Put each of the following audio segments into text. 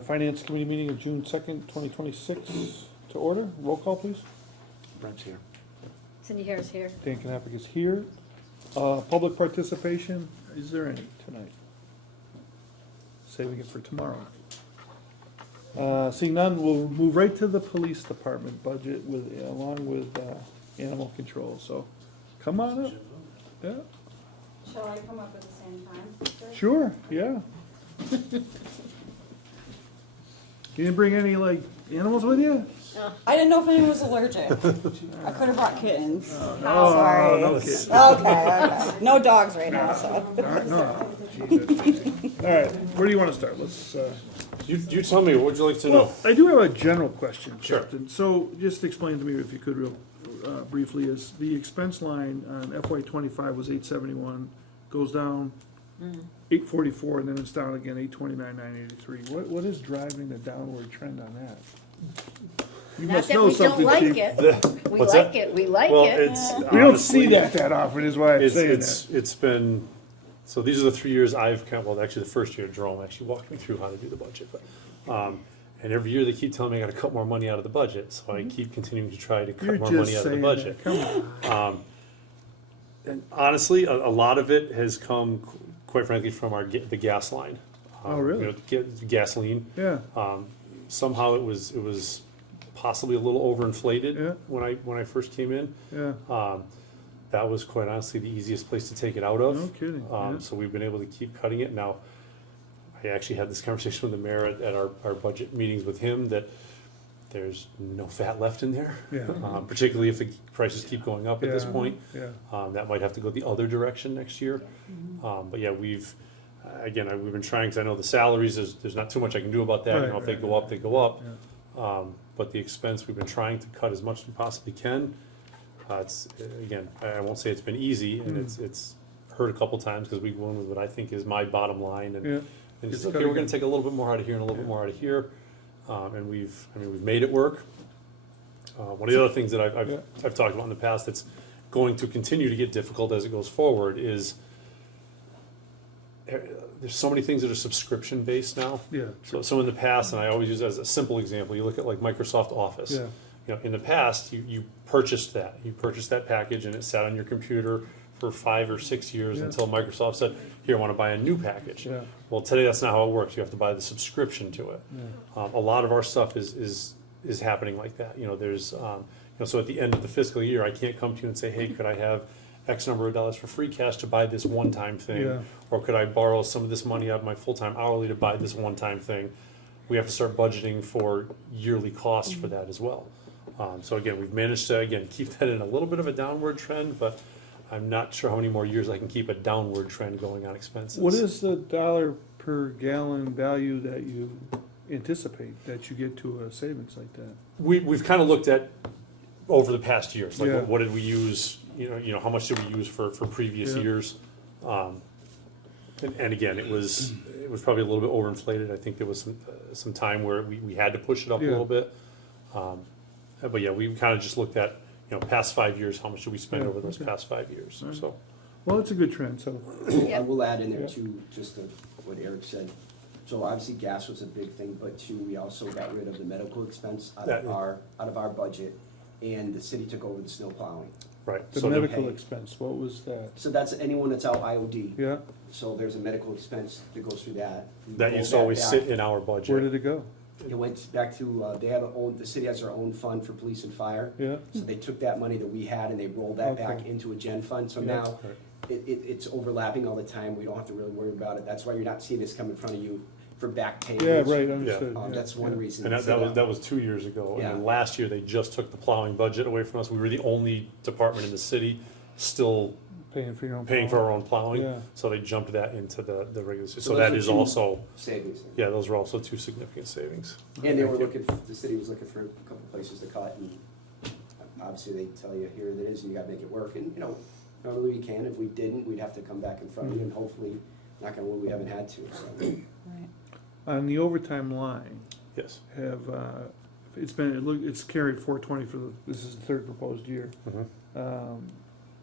Finance Committee meeting of June 2nd, 2026 to order. Roll call, please. Brent's here. Cindy Harris here. Dan Knappich is here. Public participation, is there any tonight? Saving it for tomorrow. Seeing none, we'll move right to the police department budget along with animal control. So come on up. Yeah, Shall I come up at the same time? sure, yeah. You didn't bring any, animals with you? I didn't know if anyone was allergic. I could have brought kittens. Oh, Sorry. no kidding. Okay. No dogs right now, so. No. All right, where do you want to start? Let's, You tell me, what would you like to know? well, I do have a general question, Sure. Captain. So just explain to me if you could real briefly, is the expense line on FY '25 was 871, goes down 844, and then it's down again 829, 983. What is driving the downward trend on that? You Not must that know we don't something, like Chief. it. We What's like that? it, we like Well, it. it's. We don't see honestly, that often, is why I'm saying that. It's been, so these are the 3 years I've well, actually the first year Jerome actually walked me through how to do the budget, but, and every year they keep telling me I gotta cut more money out of the budget, so I keep continuing to try to Mm-hmm. You're cut more money just out of the saying budget. that, come on. And honestly, a lot of it has come, quite frankly, from the gas line. Oh, really? Gasoline. Yeah, Somehow it was possibly a little overinflated Yeah. when I first came in. yeah, That was quite honestly the easiest place to take it out of. no kidding, yeah. So we've been able to keep cutting it. Now, I actually had this conversation with the mayor at our budget meetings with him that there's no fat left in there. Yeah. Particularly if the prices keep going up at this Yeah, point. yeah. That might have to go the other direction next year. But yeah, we've been trying, because I know the salaries, there's not too much I can do about that. You know, if they Right, go up, they go up. Yeah. But the expense, we've been trying to cut as much as we possibly can. It's, again, I won't say it's been easy, and it's hurt a couple times, because we go in with what I think is my bottom line, and Yeah. and It's just, okay, cutting we're gonna it. take a little bit more out of here and a little bit more out of here. And we've made it work. One of the other things that Yeah. I've talked about in the past that's going to continue to get difficult as it goes forward is there's so many things that are subscription based now. Yeah. So in the past, and I always use as a simple example, you look at like Microsoft Office. Yeah. You know, in the past, you purchased that package, and it sat on your computer for 5 or 6 years Yeah. until Microsoft said, here, I want to buy a new package. Yeah. Well, today that's not how it works. You have to buy the subscription to it. A lot of our stuff is happening like that. You know, there's so at the end of the fiscal year, I can't come to you and say, hey, could I have X number of dollars for free cash to buy this one-time thing, Yeah. or could I borrow some of this money out of my full-time hourly to buy this one-time thing? We have to start budgeting for yearly costs for that as well. So again, we've managed to keep that in a little bit of a downward trend, but I'm not sure how many more years I can keep a downward trend going on expenses. What is the dollar per gallon value that you anticipate that you get to a savings like that? We've kind of looked at over the past years, like Yeah. what did we use? You know, how much did we use for previous Yeah. years? And again, it was probably a little bit overinflated. I think there was some time where we had to push it up a Yeah. little bit. But yeah, we kind of just looked at past 5 years, how much did we spend Yeah, over those okay. past 5 years? Right. So Well, it's a good trend, so, I Yep. will add in there Yeah. too, just what Eric said. So obviously gas was a big thing, but too, we also got rid of the medical expense out That- of our budget, and the city took over the snow plowing. right. the So medical okay. expense, what was that? So that's anyone that's out IOD. Yeah, So there's a medical expense that goes through that. We that rolled used to always back. sit in our where budget. did it go? It went back to, the city has their own fund for police and fire. Yeah, So they took that money that we had and they rolled that back Okay. into a gen fund, so Yeah. now it's overlapping all the time, we don't have to really worry about it, that's why you're not seeing this come in front of you for back payments. yeah, right, understood. yeah, That's one yeah. reason. And that was 2 years ago. Yeah. And then last year, they just took the plowing budget away from us. We were the only department in the city still Paying for your own. paying for power. our own plowing. Yeah. So they jumped that into the regular, so those that are is two also, Savings. yeah, those are also 2 significant savings. And they were looking, the city was looking for a couple places to cut, and obviously they tell you, here it is, and you gotta make it work, and, normally we can, if we didn't, we'd have to come back in front of you, and hopefully, knock on wood, we haven't had to, so. Right. On the overtime line, Yes. have, it's carried 420 for this is the third proposed year.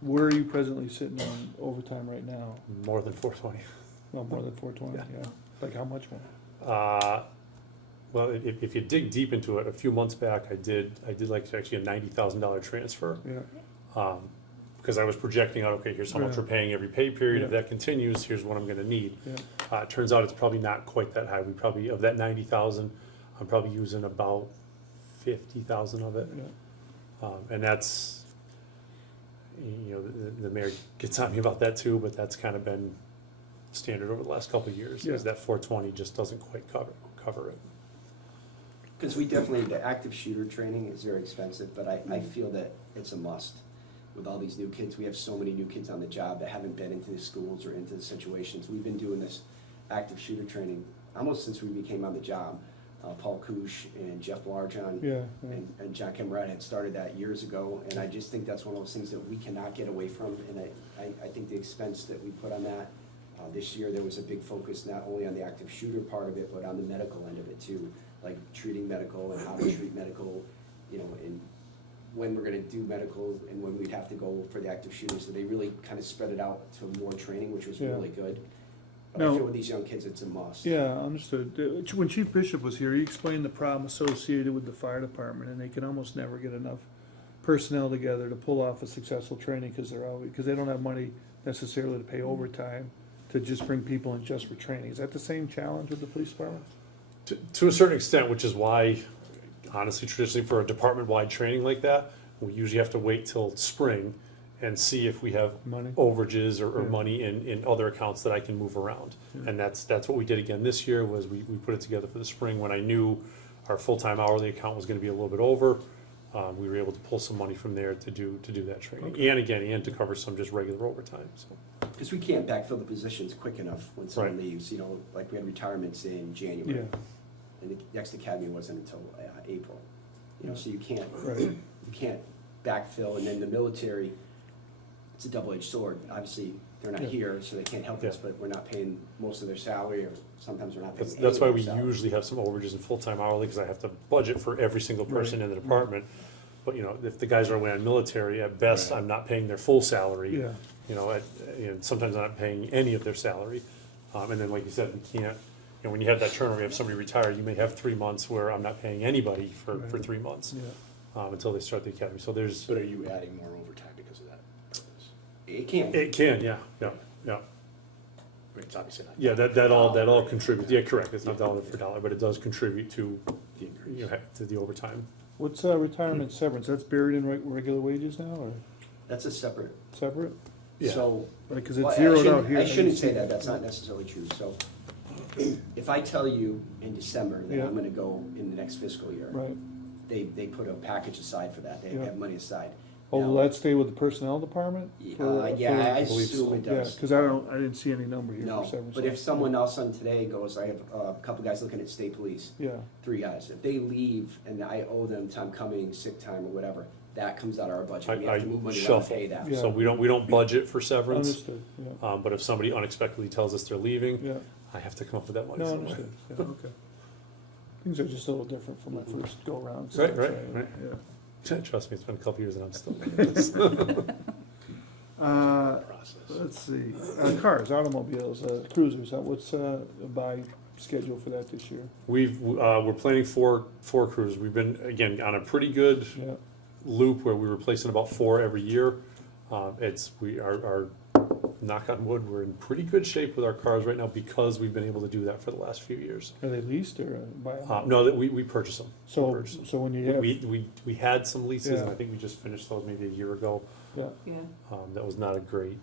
Where are you presently sitting on overtime right now? More than 420. No, more than 420, Yeah. yeah. Like how much more? Well, if you dig deep into it, a few months back, I did like actually a $90,000 transfer. Yeah, Because I was projecting out, okay, here's how much Yeah. we're paying every pay period. If Yeah. that continues, here's what I'm gonna need. yeah, It turns out it's probably not quite that high. We probably, of that 90,000, I'm probably using about 50,000 of it. yeah. And that's, you know, the mayor gets on me about that too, but that's kind of been standard over the last couple of years, Yeah. is that 420 just doesn't quite cover it. Because we definitely, the active shooter training is very expensive, but I feel that it's a must. With all these new kids, we have so many new kids on the job that haven't been into the schools or into the situations. We've been doing this active shooter training almost since we became on the job. Paul Kush and Jeff Larjon Yeah, yeah. and John Cameron had started that years ago, and I just think that's one of those things that we cannot get away from, and I think the expense that we put on that, this year, there was a big focus not only on the active shooter part of it, but on the medical end of it too, like treating medical and how to treat medical, you know, and when we're gonna do medical and when we'd have to go for the active shooters, so they really kind of spread it out to more training, which was Yeah. really good. But I Now- feel with these young kids, it's a must. Yeah, understood. When Chief Bishop was here, he explained the problem associated with the fire department, and they can almost never get enough personnel together to pull off a successful training, because they don't have money necessarily to pay overtime to just bring people in just for training. Is that the same challenge with the police department? To a certain extent, which is why, honestly, traditionally for a department-wide training like that, we usually have to wait till spring and see if we have Money? overages or Yeah. money in other accounts that I can move around. Yeah. And that's what we did again this year, was we put it together for the spring when I knew our full-time hourly account was gonna be a little bit over. We were able to pull some money from there to do that training. Okay. And to cover some just regular overtime, so. Because we can't backfill the positions quick enough when someone Right. leaves, you know, like we had retirements in January. Yeah, And the next academy wasn't until April, you know, so you can't, right. you can't backfill, and then the military, it's a double-edged sword. Obviously, they're not Yeah. here, so they can't help us, Yeah. but we're not paying most of their salary, or sometimes we're not paying any That's of why their we salary. usually have some overages in full-time hourly, because I have to budget for every single person in the department. But, you know, if the guys are away on military, at best, Right. I'm not paying their full salary. Yeah. You know, and sometimes I'm not paying any of their salary. And then, like you said, we can't, you know, when you have that turnover, you have somebody retire, you may have 3 months where I'm not paying anybody for Right. 3 months, Yeah, until they start the academy. So there's, But are you adding more overtime because of that purpose? It can't. it can, yeah. It's obviously not. Yeah, that all contributes, yeah, correct, it's not dollar for dollar, but it does contribute to, The increase. you know, to the overtime. what's retirement severance? That's buried in regular wages now, or That's a separate, separate? Yeah. so. Like, cause Well, it's I zeroed shouldn't- out here. I shouldn't didn't say see that, that's not necessarily true, so if I tell you in December that Yeah. I'm gonna go in the next fiscal year, Right. they put a package aside for that, they Yeah. have money aside. Oh, will Now, that stay with the personnel department? yeah, I believe so. assume it Yeah, does. cause I didn't see any number here No, for severance. but if someone else on today goes, I have a couple guys looking at state police, Yeah, 3 guys, if they leave and I owe them time coming, sick time or whatever, that comes out of our budget, we I have to move money around to shuffle. pay that. Yeah. So we don't budget for severance. understood, yeah, But if somebody unexpectedly tells us they're leaving, yeah, I have to come up with that money no, somewhere. understood, yeah, okay. Things are just a little different from my first go-round. Right, right, right. Yeah. Trust me, it's been a couple years and I'm still doing this. Process. Let's see, cars, automobiles, cruisers, what's buy schedule for that this year? We're planning four crews. We've been, again, on a pretty good Yeah, loop where we're replacing about 4 every year. We are, knock on wood, we're in pretty good shape with our cars right now because we've been able to do that for the last few years. are they leased or buy? No, that we purchase them. So, purchase them. so when you have, We had some leases, and Yeah. I think we just finished those maybe a year ago. yeah, Yeah. That was not a great.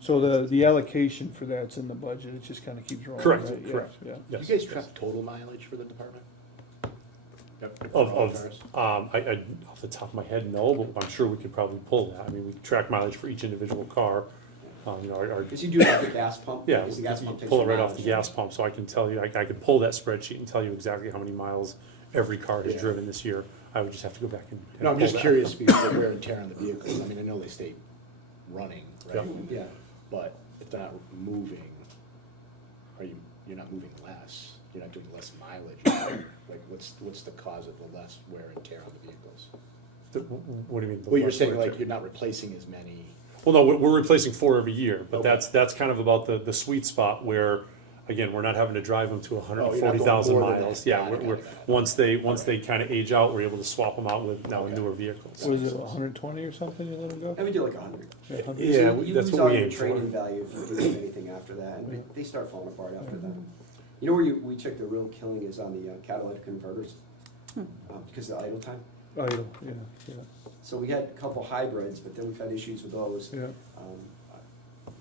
so the allocation for that's in the budget, it just kinda keeps rolling, Correct, right? Yeah, correct. Yeah, Do Yes. you guys track total mileage for the department? Yep. Of, For all of, cars? I, off the top of my head, no, but I'm sure we could probably pull that. I mean, we track mileage for each individual car. You know, our, Because you do have the gas pump, yeah, because the gas you pump takes pull it your right off the mileage. gas pump, so I can tell you, I could pull that spreadsheet and tell you exactly how many miles every car has Yeah. driven this year. I would just have to go back and. No, I'm pull just that. curious because of the wear and tear on the vehicles. I mean, I know they stay running, right? Yeah, But if they're not moving, you're not moving less, you're not doing less mileage. Like, what's the cause of the less wear and tear on the vehicles? What do you mean? the Well, you're less saying wear and like tear? you're not replacing as many. Well, no, we're replacing 4 every year, but Okay. that's kind of about the sweet spot where, again, we're not having to drive them to Oh, hundred you're and not forty going thousand more than miles. that. Yeah, Got it, we're, got it, got it. once they kind of age out, we're able to swap them out with now Okay. newer vehicles. Was it 120 or something you let them go? And we do like 100. Yeah, 100. Yeah, So that's lose what all we your aim for. trade-in value if you do anything after that, and they start falling apart after that. You know where we check the real killing is on the catalytic converters, because of the idle time. Idle, yeah, yeah, So we had a couple hybrids, but then we've had issues with those. yeah.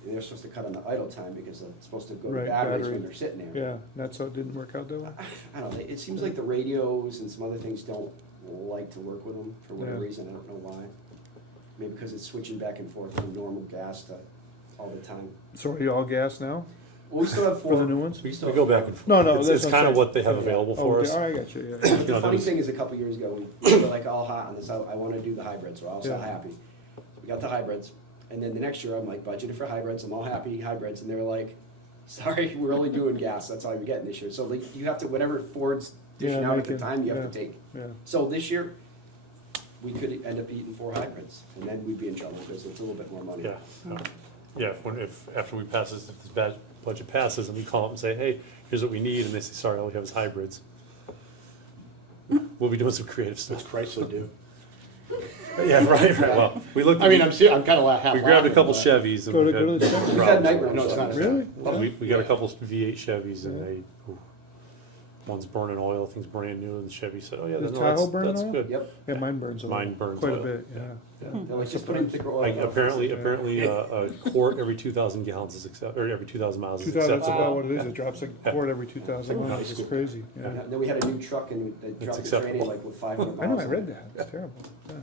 They're supposed to cut on the idle time because it's supposed to go to Right, batteries battery. when they're sitting there. Yeah, that's how it didn't work out that way? I don't know, it seems like the radios and some other things don't like to work with them for whatever Yeah. reason, I don't know why. Maybe because it's switching back and forth from normal gas to all the time. So are you all gas now, Well, we still have four. for the new ones? We still We have go back four. and forth. No, no, It's that's what I'm kind of saying. what they have available Oh, for okay, us. all right, I got you, yeah. The You know, funny those- thing is, a couple years ago, we were like all hot on this, I wanna do the hybrids, we're all so Yeah. happy. We got the hybrids, and then the next year, I'm like budgeted for hybrids, I'm all happy, hybrids, and they were like, sorry, we're only doing gas, that's all you're getting this year. So like, you have to, whatever Ford's dishing Yeah, out at make the it- time, you have yeah. to take. Yeah, So this year, we could end up eating 4 hybrids, and then we'd be in trouble, because it's a little bit more money. Yeah, yeah, if after we pass this, if this bad budget passes and we call up and say, hey, here's what we need, and they say, sorry, all we have is hybrids. We'll be doing some creative What's stuff. Chrysler do? Yeah, right, well, we looked, I mean, we I'm kind of half. grabbed a laughing, couple but- Chevys and Go we to- go to the had Chevy. We've had night problems. runners. No, it's not. Really? Well, we got a couple V8 Chevys and they, ooh, one's burning oil, thing's brand new, and the Chevy said, oh yeah, Does no, Tahoe that's, burn that's oil? good. Yep, yeah, mine burns oil. Mine burns quite oil. a bit, yeah. they're like, just put in thicker oil. Like apparently a quart every 2,000 gallons is or every 2,000 miles is 2,000, that's acceptable. about what it is, it drops a quart every 2,000 miles, it's crazy, yeah. And then we had a new truck, and it dropped the acceptable. training like with 500 miles. I know, I read that, it's terrible, yeah.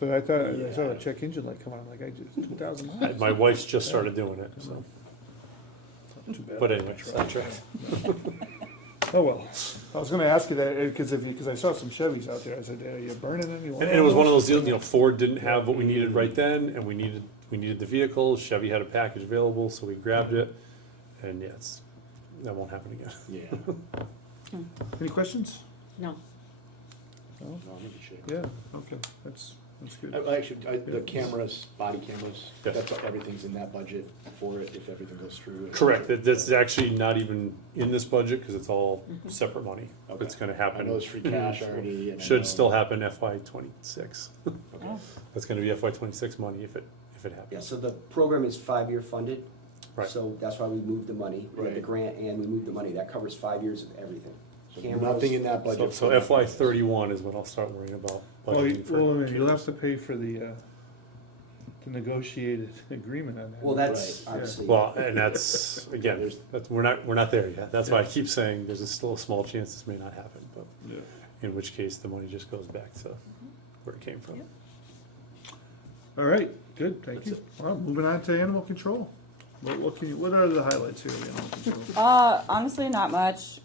But I thought, I saw a check engine light come on, like, I just, 2,000 miles. My wife's just started doing it, so, Not too bad. but anyway, sidetrack. Oh, well, I was gonna ask you that, because I saw some Chevys out there, I said, are you burning any? And it was one of those deals, Ford didn't have what we needed right then, and we needed the vehicle, Chevy had a package available, so we grabbed it, and yeah, that won't happen again. Yeah. Any questions? No. No? No, I'm in good shape. Yeah, okay, that's good. Actually, the cameras, body cameras, Yeah. that's, everything's in that budget for it, if everything goes through. Correct, that's actually not even in this budget, because it's all separate money. Okay. It's gonna I happen. know it's free cash already. and I know- Should still happen FY '26. Okay. That's gonna be FY '26 money if it Yeah, happens. so the program is 5-year funded. Right. So that's why we moved the money, we had the Right. grant and we moved the money, that covers 5 years of everything. So Cameras. nothing in that So, budget. so for FY '31 is when I'll start worrying about Well, budgeting for. well, you'll have to pay for the negotiated agreement on that. Well, that's Right. obviously. Well, and that's, again, we're not there yet. That's why I keep saying there's still a small chance this may not happen, but Yeah. in which case the money just goes back to where it came from. All right, good, thank you. Well, moving on to animal control. What are the highlights here of animal control? Honestly, not much.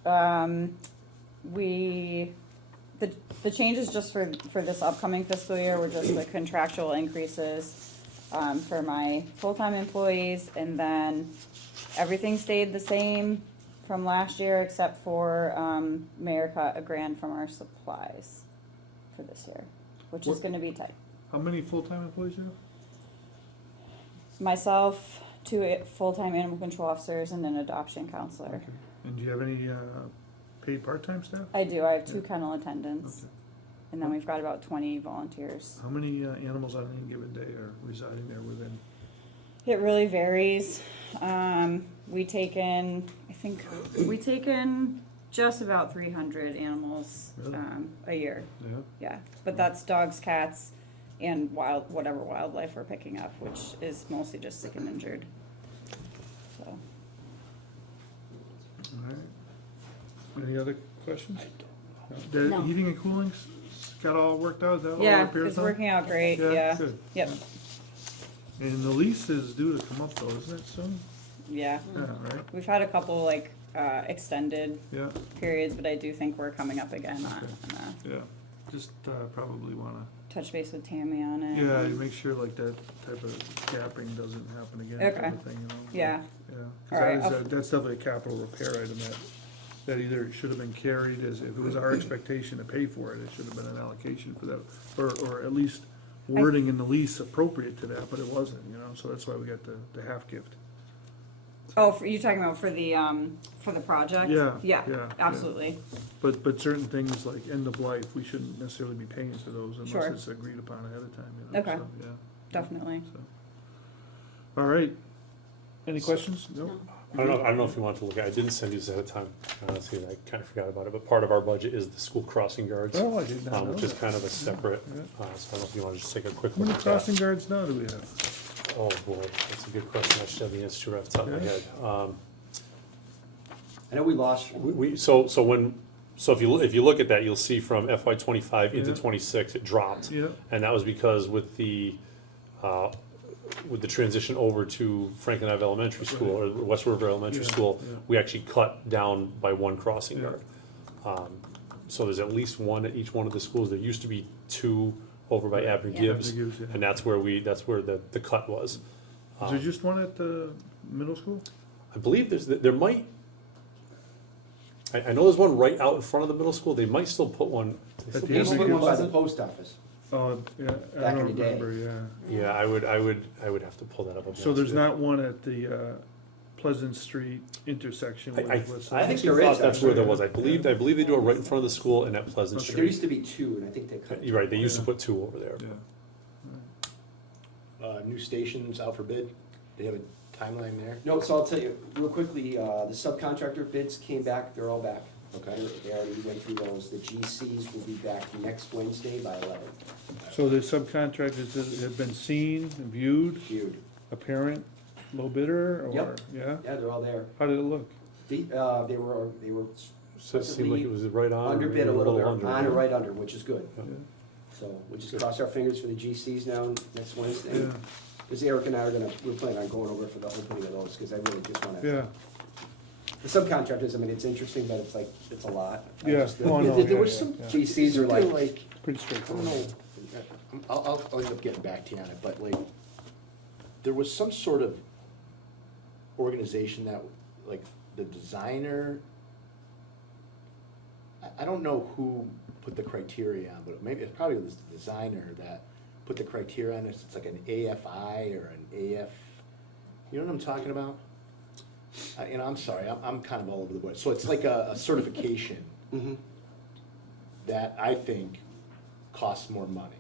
The changes just for this upcoming fiscal year were just the contractual increases, for my full-time employees, and then everything stayed the same from last year, except for, Mayor cut $1,000 from our supplies for this year, which is What- gonna be tight. How many full-time employees you have? Myself, 2 full-time animal control officers, and an adoption counselor. Okay. And do you have any paid part-time staff? I do, I have 2 kennel attendants, Okay. and then we've got about 20 volunteers. How many animals on any given day are residing there within? It really varies. We take in just about 300 animals, Really? a year, Yeah. yeah. But that's dogs, cats, and whatever wildlife we're picking up, which is mostly just sick and injured. So, All right. Any other questions? The No. heating and cooling's got all worked out, is that all yeah, repairs it's done? working out great, yeah. Good. Yep, And the lease is due to come up though, isn't it soon? yeah. Yeah, right, We've had a couple extended yeah, periods, but I do think we're coming up again on yeah. Just probably wanna, touch base with Tammy on it. yeah, make sure like that type of capping doesn't happen again, type Okay. of thing, you know? Yeah, Yeah, All right, cause that's definitely a capital repair item that either should have been carried as, if it was our expectation to pay for it, it should have been an allocation for that, or at least wording in the lease appropriate to that, but it wasn't, you know, so that's why we got the half gift. Oh, you're talking about for the project? Yeah, Yeah, yeah, yeah. absolutely. But certain things like end of life, we shouldn't necessarily be paying for those Sure. unless it's agreed upon ahead of time, you know, Okay. so, yeah. Definitely. All right. Any questions? No? I don't know if you want to look at, I didn't send you this ahead of time, see, I kind of forgot about it, but part of our budget is the school crossing guards, Oh, I did not know which is that. kind of a separate, Yeah. so I don't know if you want to just take a quick How look many at that. crossing guards now do we have? Oh, boy, that's a good question, I should have the answer to it off the top of my Yeah. head. I know we lost, So if you look at that, you'll see from FY '25 into Yeah. '26, it dropped. Yeah. And that was because with the transition over to Franklin Ave Elementary School, or West River Elementary Yeah, School, yeah. we actually cut down by one crossing Yeah. guard. So there's at least one at each one of the schools. There used to be two over by Abner Gibbs, Abner Gibbs, yeah. and that's where the cut was. Is there just one at the middle school? I believe there might, I know there's one right out in front of the middle school. They might still put one. At they the they still used to Abner put one by Gibbs? the post office. Oh, yeah, I Back in don't the day. remember, yeah. Yeah, I would have to pull that up. So there's not one at the Pleasant Street intersection with I what's. I think actually there thought is, that's where there actually. was. I believe they do it right in front of the school and at Pleasant Okay. There used Street. to be two, and I think they cut. You're right, they used to Yeah. put two over there. Yeah. New stations out for bid, they have a timeline there? No, so I'll tell you real quickly, the subcontractor bids came back, they're all back. Okay. They already went through those. The GCs will be back next Wednesday by 11. So the subcontractors that have been seen, viewed, Viewed. apparent, low bidder, or, Yep. yeah? Yeah, they're all there. How did it look? They were So it seemed like it was right on. or underbid a maybe little bit, under. on or right under, which is good. Yeah. So we just cross our fingers for the GCs now next Wednesday. Yeah, Because Eric and I we're planning on going over for the opening of those, because I really just wanna. yeah, The subcontractors, I mean, it's interesting, but it's like, it's a lot. I Yeah. just- Oh, no, There yeah, was yeah, some yeah. GCs are like, pretty I don't straightforward. know, I'll end up getting back to you on it, but like, there was some sort of organization that, like, the designer, I don't know who put the criteria on, but maybe, it probably was the designer that put the criteria on it, it's like an AFI or an AF, you know what I'm talking about? I'm sorry, I'm kind of all over the place, so it's like a certification Mhm. that I think costs more money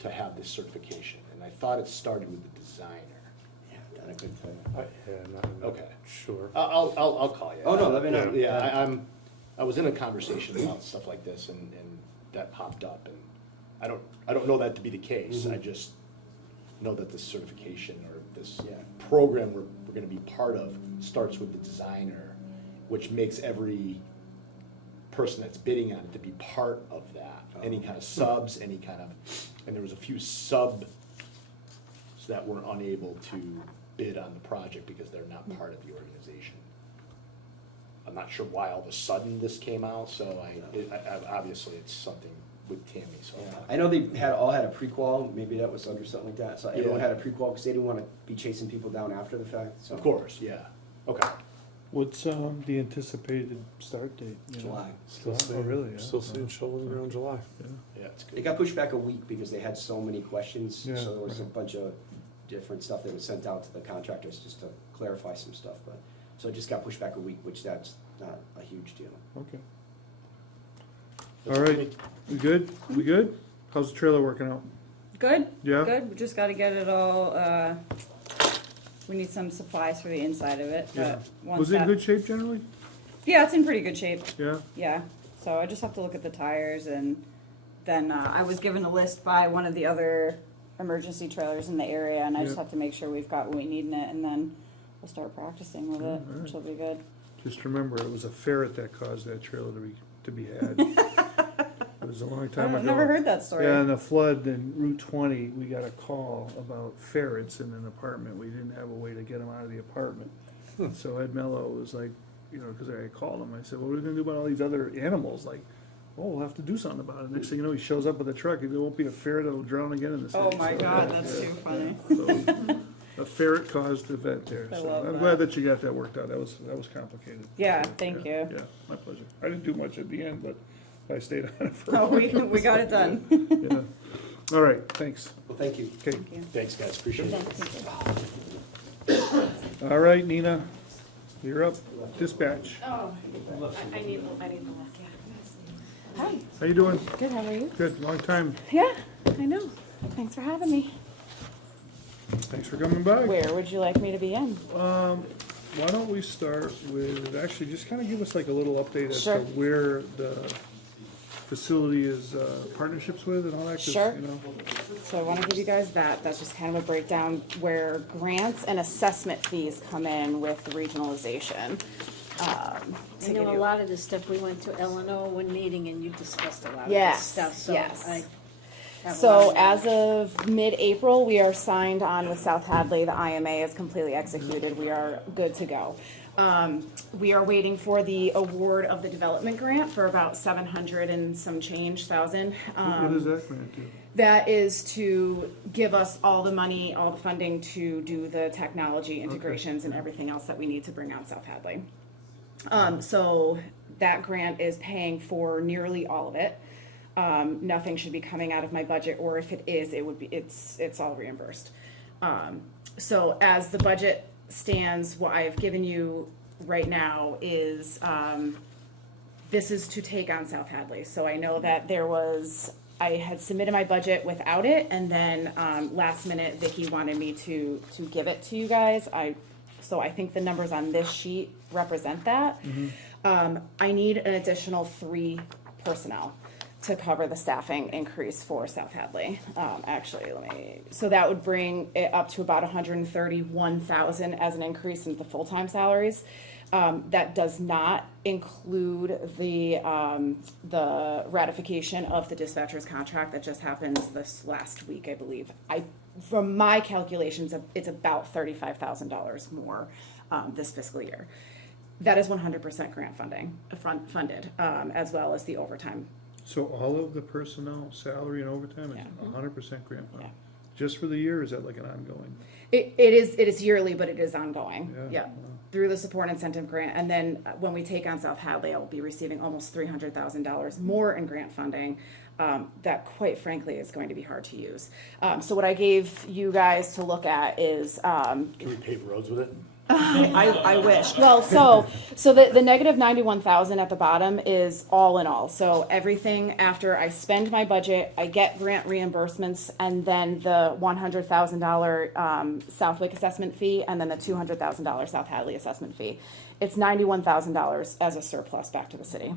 to have this certification, and I thought it started with the designer. yeah, that I couldn't tell you. Yeah, not Okay. sure. I'll call you. Oh, no, let me know. Yeah, I was in a conversation about stuff like this, and that popped up, and I don't know that to be the case, I just know that this certification or this Yeah. program we're gonna be part of starts with the designer, which makes every person that's bidding on it to be part of that, any kind of subs, any kind of, and there was a few subs that were unable to bid on the project because they're not part of the organization. I'm not sure why all of a sudden this came out, so obviously it's something with Tammy, so. Yeah. I know they all had a prequal, maybe that was under something like that, so everyone Yeah. had a prequal, because they didn't wanna be chasing people down after the fact, so. Of course, yeah, okay. What's, the anticipated start date? you know? July. Still Oh, seeing, really, yeah? Still seeing shoveling around July. Yeah. Yeah, it's It good. got pushed back a week because they had so many questions, Yeah, so there was a right. bunch of different stuff that was sent out to the contractors just to clarify some stuff, but, so it just got pushed back a week, which that's not a huge deal. Okay. That's All right, good. we good? We good? How's the trailer working out? Good? Yeah? Good, we just gotta get it all, we need some supplies for the inside of it, Yeah. but once Was it in that. good shape generally? Yeah, it's in pretty good shape, Yeah? yeah, so I just have to look at the tires, and then, I was given a list by one of the other emergency trailers in the area, and I just Yeah. have to make sure we've got what we need in it, and then we'll start practicing with it, Alright. which will be good. Just remember, it was a ferret that caused that trailer to be had. It was a long time ago. I've never heard that story. Yeah, in the flood in Route 20, we got a call about ferrets in an apartment. We didn't have a way to get them out of the apartment. So Ed Mello was like, you know, because I called him, I said, what are we gonna do about all these other animals? Like, oh, we'll have to do something about it. Next thing you know, he shows up with a truck, there won't be a ferret that'll drown again in the city. Oh my So, god, yeah, that's yeah, too funny. so, a ferret caused event there. I So love I'm that. glad that you got that worked out. That was complicated. Yeah, So, thank yeah, you. Yeah, my pleasure. I didn't do much at the end, but I stayed on it for a Oh, while. we got it done. Yeah. All right, thanks. Well, thank you. Okay. Thank you. Thanks, guys, appreciate it. Thank you. All right, Nina, you're up. Dispatch. Oh, I need the look, yeah. Hi, How you doing? good, how are you? Good, long time. Yeah, I know. Thanks for having me. Thanks for coming by. Where would you like me to be in? Why don't we start with, actually, just kind of give us like a little update as to Sure. where the facility is, partnerships with and all that? 'cause, Sure. you know, So I want to give you guys that. That's just kind of a breakdown where grants and assessment fees come in with regionalization. I to give know a you- lot of this stuff, we went to Eleanor one meeting and you discussed a lot of this Yes, stuff, so yes. I have a lot So of as knowledge. of mid-April, we are signed on with South Hadley. The IMA is completely executed. We are good to go. We are waiting for the award of the development grant for about 700 and some change thousand. what does that grant do? That is to give us all the money, all the funding to do the technology integrations and everything else that we need to bring on South Hadley. So that grant is paying for nearly all of it. Nothing should be coming out of my budget, or if it is, it would be, it's all reimbursed. So as the budget stands, what I have given you right now is, this is to take on South Hadley. So I know that I had submitted my budget without it, and then, last minute, Vicki wanted me to give it to you guys. So I think the numbers on this sheet represent that. I need an additional 3 personnel to cover the staffing increase for South Hadley. So that would bring it up to about 131,000 as an increase in the full-time salaries. That does not include the ratification of the dispatcher's contract that just happened this last week, I believe. From my calculations, it's about $35,000 more this fiscal year. That is 100% grant funded, as well as the overtime. So all of the personnel, salary and overtime Yeah. is 100% grant funded? Yeah. Just for the year, or is that like an ongoing? It is yearly, but it is ongoing. Yeah. Yeah, through the support incentive grant. And then when we take on South Hadley, I will be receiving almost $300,000 more in grant funding. That quite frankly is going to be hard to use. So what I gave you guys to look at is, Can we pave roads with it? I wish. Well, so the negative 91,000 at the bottom is all in all. So everything after I spend my budget, I get grant reimbursements, and then the $100,000 Southwick assessment fee, and then the $200,000 South Hadley assessment fee. It's $91,000 as a surplus back to the city.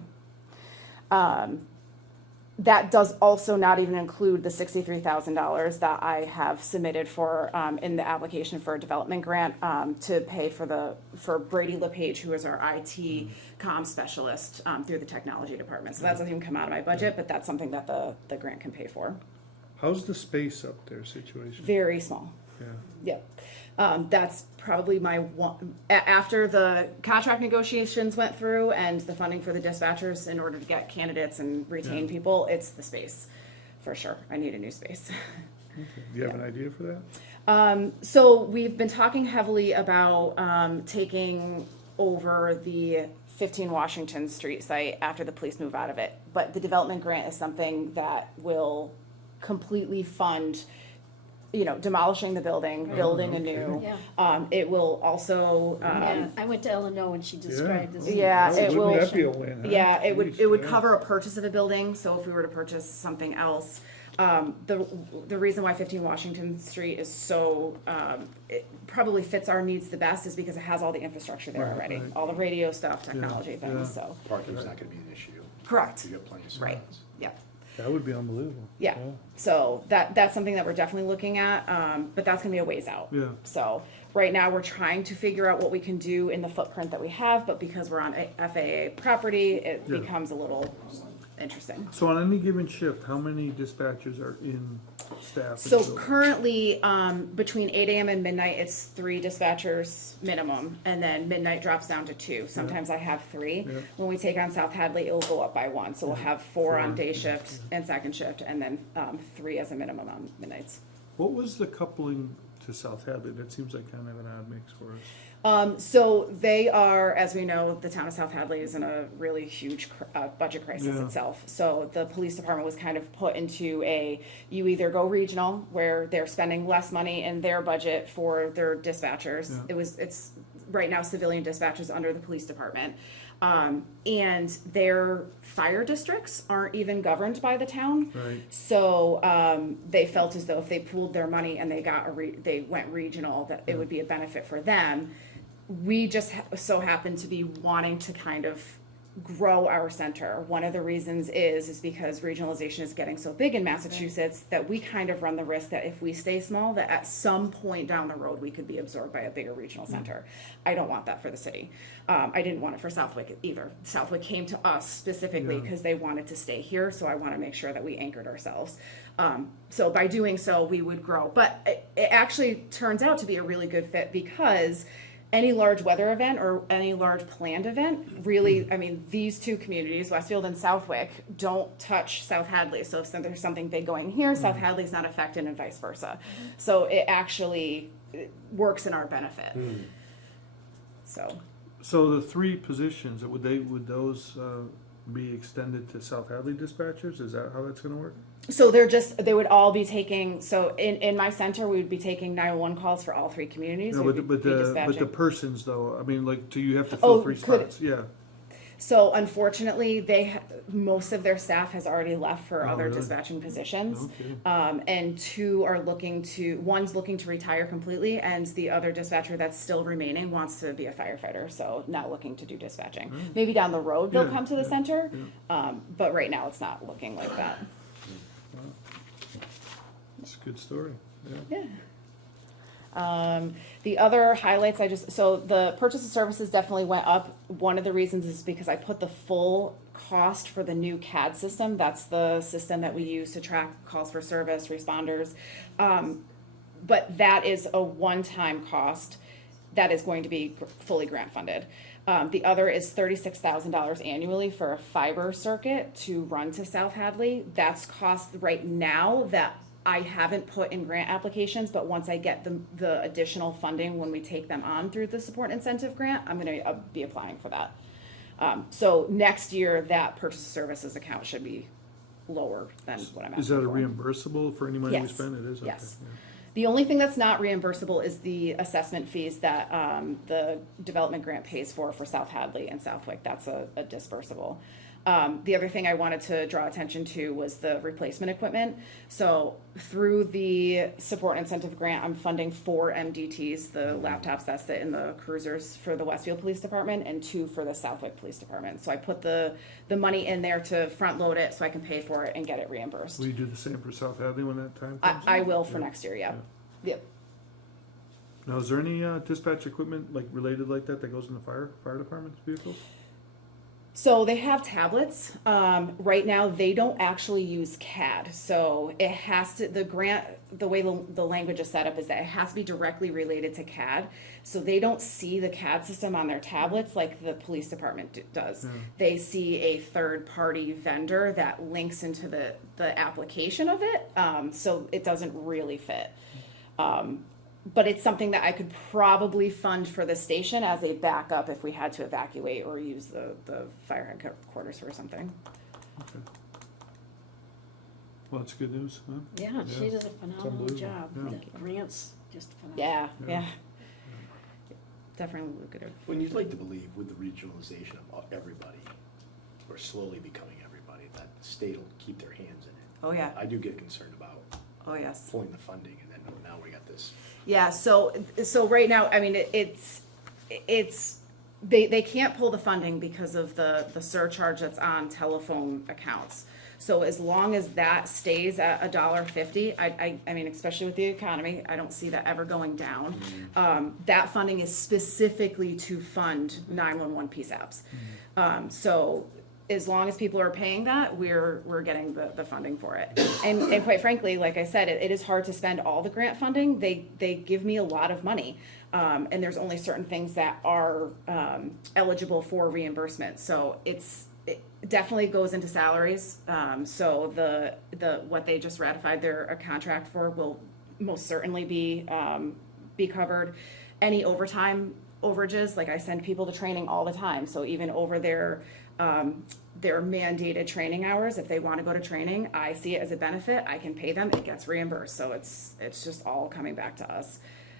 That does also not even include the $63,000 that I have submitted for, in the application for a development grant, to pay for Brady LePage, who is our IT comm specialist, through the technology department. So that doesn't even come out of my budget, but that's something that the grant can pay for. How's the space up there situation? Very small. Yeah. Yep. That's probably my one, after the contract negotiations went through and the funding for the dispatchers in order to get candidates and retain Yeah. people, it's the space, for sure. I need a new space. Do you have an idea for that? So we've been talking heavily about taking over the 15 Washington Street site after the police move out of it. But the development grant is something that will completely fund, demolishing the building, building a new. Yeah. It will also, Yeah, I went to Eleanor and she described this. Yeah, it will- Wouldn't that be a win, huh? yeah, it would Jeez, yeah. cover a purchase of a building. So if we were to purchase something else, the reason why 15 Washington Street is so, it probably fits our needs the best is because it has all the infrastructure there Right, already, right. all the radio stuff, technology Yeah, things. yeah. So Parking's not gonna be an issue. correct, You got plenty of right, spots. yeah. That would be unbelievable. Yeah, so that's something that we're definitely looking at, but that's gonna be a ways out. Yeah. So, right now, we're trying to figure out what we can do in the footprint that we have, but because we're on FAA property, it Yeah. becomes a little interesting. So on any given shift, how many dispatchers are in staff? in So the building? currently, between 8 AM and midnight, it's 3 dispatchers minimum, and then midnight drops down to 2. Sometimes I have 3. Yeah. When we take on South Hadley, it will go up by 1, so we'll have 4 on Four. day shift and second shift, and then 3 as a minimum on midnights. What was the coupling to South Hadley? That seems like kind of an odd mix for us. So they are, as we know, the town of South Hadley is in a really huge budget crisis Yeah. itself. So the police department was kind of put into you either go regional, where they're spending less money in their budget for their dispatchers. Yeah. It's right now civilian dispatches under the police department. And their fire districts aren't even governed by the town. Right. So they felt as though if they pooled their money and they they went regional, that it would be a benefit for them. We just so happen to be wanting to kind of grow our center. One of the reasons is because regionalization is getting so big in Massachusetts that we kind of run the risk that if we stay small, that at some point down the road we could be absorbed by a bigger regional center. I don't want that for the city. I didn't want it for Southwick either. Southwick came to us specifically because they wanted to stay here, so I want to make sure that we anchored ourselves. So by doing so, we would grow. But it actually turns out to be a really good fit because any large weather event or any large planned event, really, I mean, these two communities, Westfield and Southwick, don't touch South Hadley. So if there's something big going here, South Hadley's not affected and vice versa. So it actually works in our benefit. So the 3 positions, would those be extended to South Hadley dispatchers? Is that how that's gonna work? So they would all be taking, so in my center, we would be taking 911 calls for all 3 communities. No, We but would be the dispatching. persons though, I mean, like, do you have to Oh, fill 3 could- spots? Yeah. So unfortunately, most of their staff has already left for Oh, other really? dispatching positions. Okay. And 2 are one's looking to retire completely, and the other dispatcher that's still remaining wants to be a firefighter, so not looking to do dispatching. Maybe down the road they'll Yeah, come to the yeah, center, but right now it's not looking like that. It's a good story. Yeah. The other highlights so the purchase of services definitely went up. One of the reasons is because I put the full cost for the new CAD system. That's the system that we use to track calls for service, responders. But that is a one-time cost that is going to be fully grant funded. The other is $36,000 annually for a fiber circuit to run to South Hadley. That's cost right now that I haven't put in grant applications, but once I get the additional funding when we take them on through the support incentive grant, I'm going to be applying for that. So next year, that purchase of services account should be lower than what I'm asking Is that a for. reimbursable for any money we Yes. spend? It is? Okay. Yes. Yeah. The only thing that's not reimbursable is the assessment fees that the development grant pays for South Hadley and Southwick. That's a disbursable. The other thing I wanted to draw attention to was the replacement equipment. So through the support incentive grant, I'm funding 4 MDTs, the laptops that sit in the cruisers for the Westfield Police Department, and 2 for the Southwick Police Department. So I put the money in there to front load it so I can pay for it and get it reimbursed. Will you do the same for South Hadley when that time comes? I will for next year, yeah. Yep. Now, is there any dispatch equipment like related like that goes in the fire department's vehicles? So they have tablets. Right now, they don't actually use CAD. So it has to, the grant, the way the language is set up is that it has to be directly related to CAD. So they don't see the CAD system on their tablets like the police department does. They see a third-party vendor that links into the application of it. So it doesn't really fit. But it's something that I could probably fund for the station as a backup if we had to evacuate or use the fire headquarters for something. Okay. Well, that's good news, huh? Yeah, she Yeah. does a phenomenal unbelievable. job. Yeah. The grants, just phenomenal. Yeah, Yeah. yeah. Definitely lucrative. When you'd like to believe with the regionalization of everybody, or slowly becoming everybody, that the state will keep their hands in it. Oh, yeah. I do get concerned about Oh, yes. pulling the funding, and then now we got this. Yeah, so right now, I mean, they can't pull the funding because of the surcharge that's on telephone accounts. So as long as that stays at $1.50, I mean, especially with the economy, I don't see that ever going down. That funding is specifically to fund 911 PSAPs. So as long as people are paying that, we're getting the funding for it. And quite frankly, like I said, it is hard to spend all the grant funding. They give me a lot of money. And there's only certain things that are eligible for reimbursement. So it definitely goes into salaries. So the what they just ratified a contract for will most certainly be covered. Any overtime overages, like I send people to training all the time. So even over their mandated training hours, if they want to go to training, I see it as a benefit. I can pay them, it gets reimbursed. So it's just all coming back to us.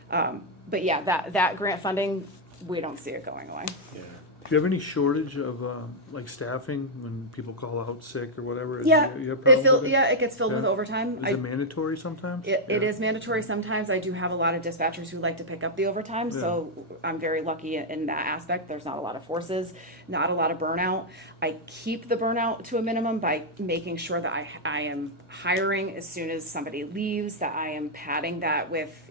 But yeah, that grant funding we don't see it going away. Yeah. Do you have any shortage of, like staffing when people call out sick or whatever? Yeah, You have it problems with it? it gets filled with Yeah. overtime. Is it mandatory sometimes? It Yeah. is mandatory sometimes. I do have a lot of dispatchers who like to pick up the overtime, so I'm very lucky in that aspect. There's not a lot of forces, not a lot of burnout. I keep the burnout to a minimum by making sure that I am hiring as soon as somebody leaves, that I am padding that with,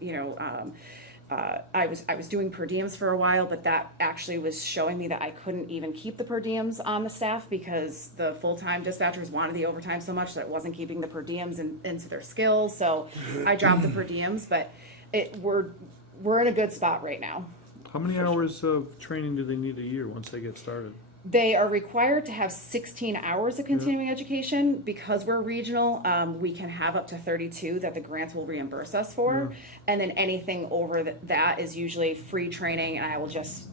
I was doing per diems for a while, but that actually was showing me that I couldn't even keep the per diems on the staff because the full-time dispatchers wanted the overtime so much that it wasn't keeping the per diems into their skills. So I dropped the per diems, but we're in a good spot right now. How many hours of training do they need a year once they get started? They are required to have 16 hours of continuing education. Because we're regional, we can have up to 32 that the grants will reimburse us for. And then anything over that is usually free training, and I will just,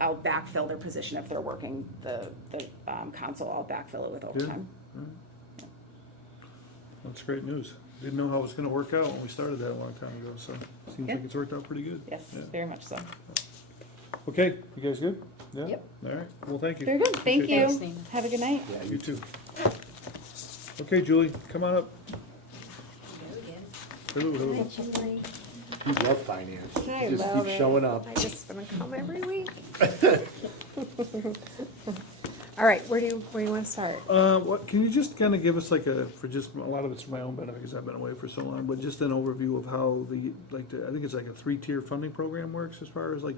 I'll backfill their position if they're working the console, I'll backfill it with overtime. That's great news. Didn't know how it was gonna work out when we started that a long time ago, so seems Yeah. like it's worked out pretty good. Yes, Yeah. very much so. Okay, you guys good? Yeah? Yep. All right, well, thank you. Very good, thank Appreciate you. that. Thanks, Nina. Have a good night. Yeah, You too. Okay, Julie, come on up. Hello, hello. You love finance. I You just love keep it. showing up. I just want to come every week. All right, where do you want to start? What, can you just kind of give us like for just, a lot of it's for my own benefit because I've been away for so long, but just an overview of how I think it's like a 3-tier funding program works as far as like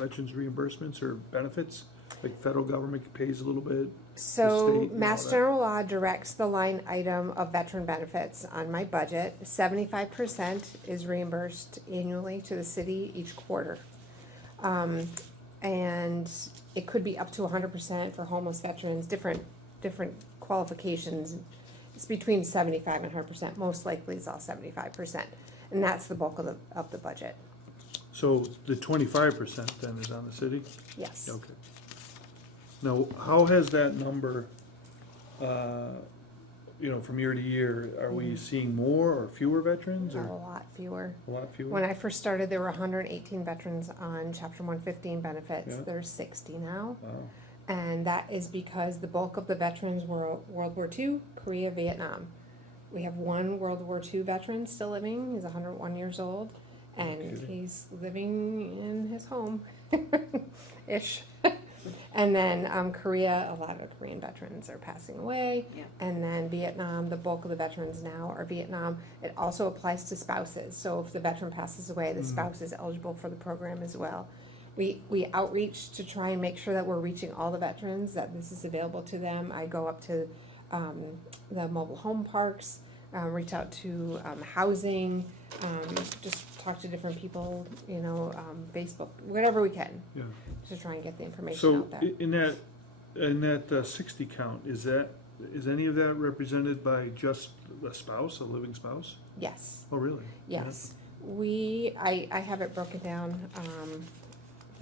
veterans reimbursements or benefits? Like federal government pays a little bit? So state and Mass all that. General Law directs the line item of veteran benefits on my budget. 75% is reimbursed annually to the city each quarter. And it could be up to 100% for homeless veterans, different qualifications. It's between 75 and 100%. Most likely it's all 75%. And that's the bulk of the budget. So the 25% then is on the city? Yes. Okay. Now, how has that number, from year to year, are we seeing more or fewer veterans A or lot fewer. a lot fewer? When I first started, there were 118 veterans on Chapter 115 benefits. Yeah. There's 60 now. Wow. And that is because the bulk of the veterans were World War II, Korea, Vietnam. We have one World War II veteran still living. He's 101 years old. And kidding. he's living in his home, ish. And then Korea, a lot of Korean veterans are passing away. Yeah. And then Vietnam, the bulk of the veterans now are Vietnam. It also applies to spouses. So if the veteran passes away, the spouse is eligible for the program as well. We outreach to try and make sure that we're reaching all the veterans, that this is available to them. I go up to the mobile home parks, reach out to housing, just talk to different people, Facebook, whatever we can, Yeah. to try and get the information So out there. in that 60 count, is any of that represented by just a spouse, a living spouse? Yes, Oh, really? yes. I have it broken down,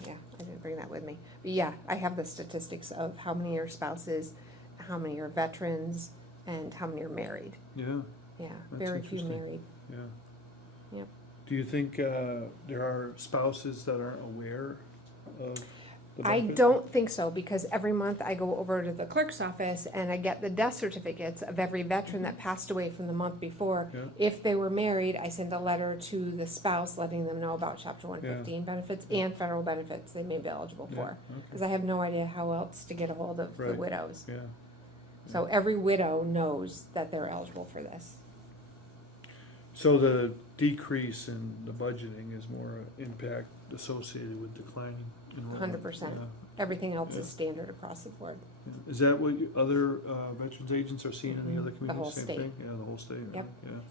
yeah, I didn't bring that with me. But yeah, I have the statistics of how many are spouses, how many are veterans, and how many are married. Yeah, Yeah, That's very few interesting. married. yeah. Yep. Do you think there are spouses that aren't aware of the I benefit? don't think so, because every month I go over to the clerk's office and I get the death certificates of every veteran that passed away from the month before. Yeah. If they were married, I send a letter to the spouse letting them know about Chapter 115 benefits and federal benefits they may be eligible Yeah, for. okay. Because I have no idea how else to get a hold of the Right. widows. Yeah. So every widow knows that they're eligible for this. So the decrease in the budgeting is more impact associated with declining enrollment? 100%. Yeah. Everything else Yeah. is standard across the board. Yeah. Is that what other veterans agents are seeing in the other The communities? whole Same state. thing? Yeah, the whole state, right? Yep.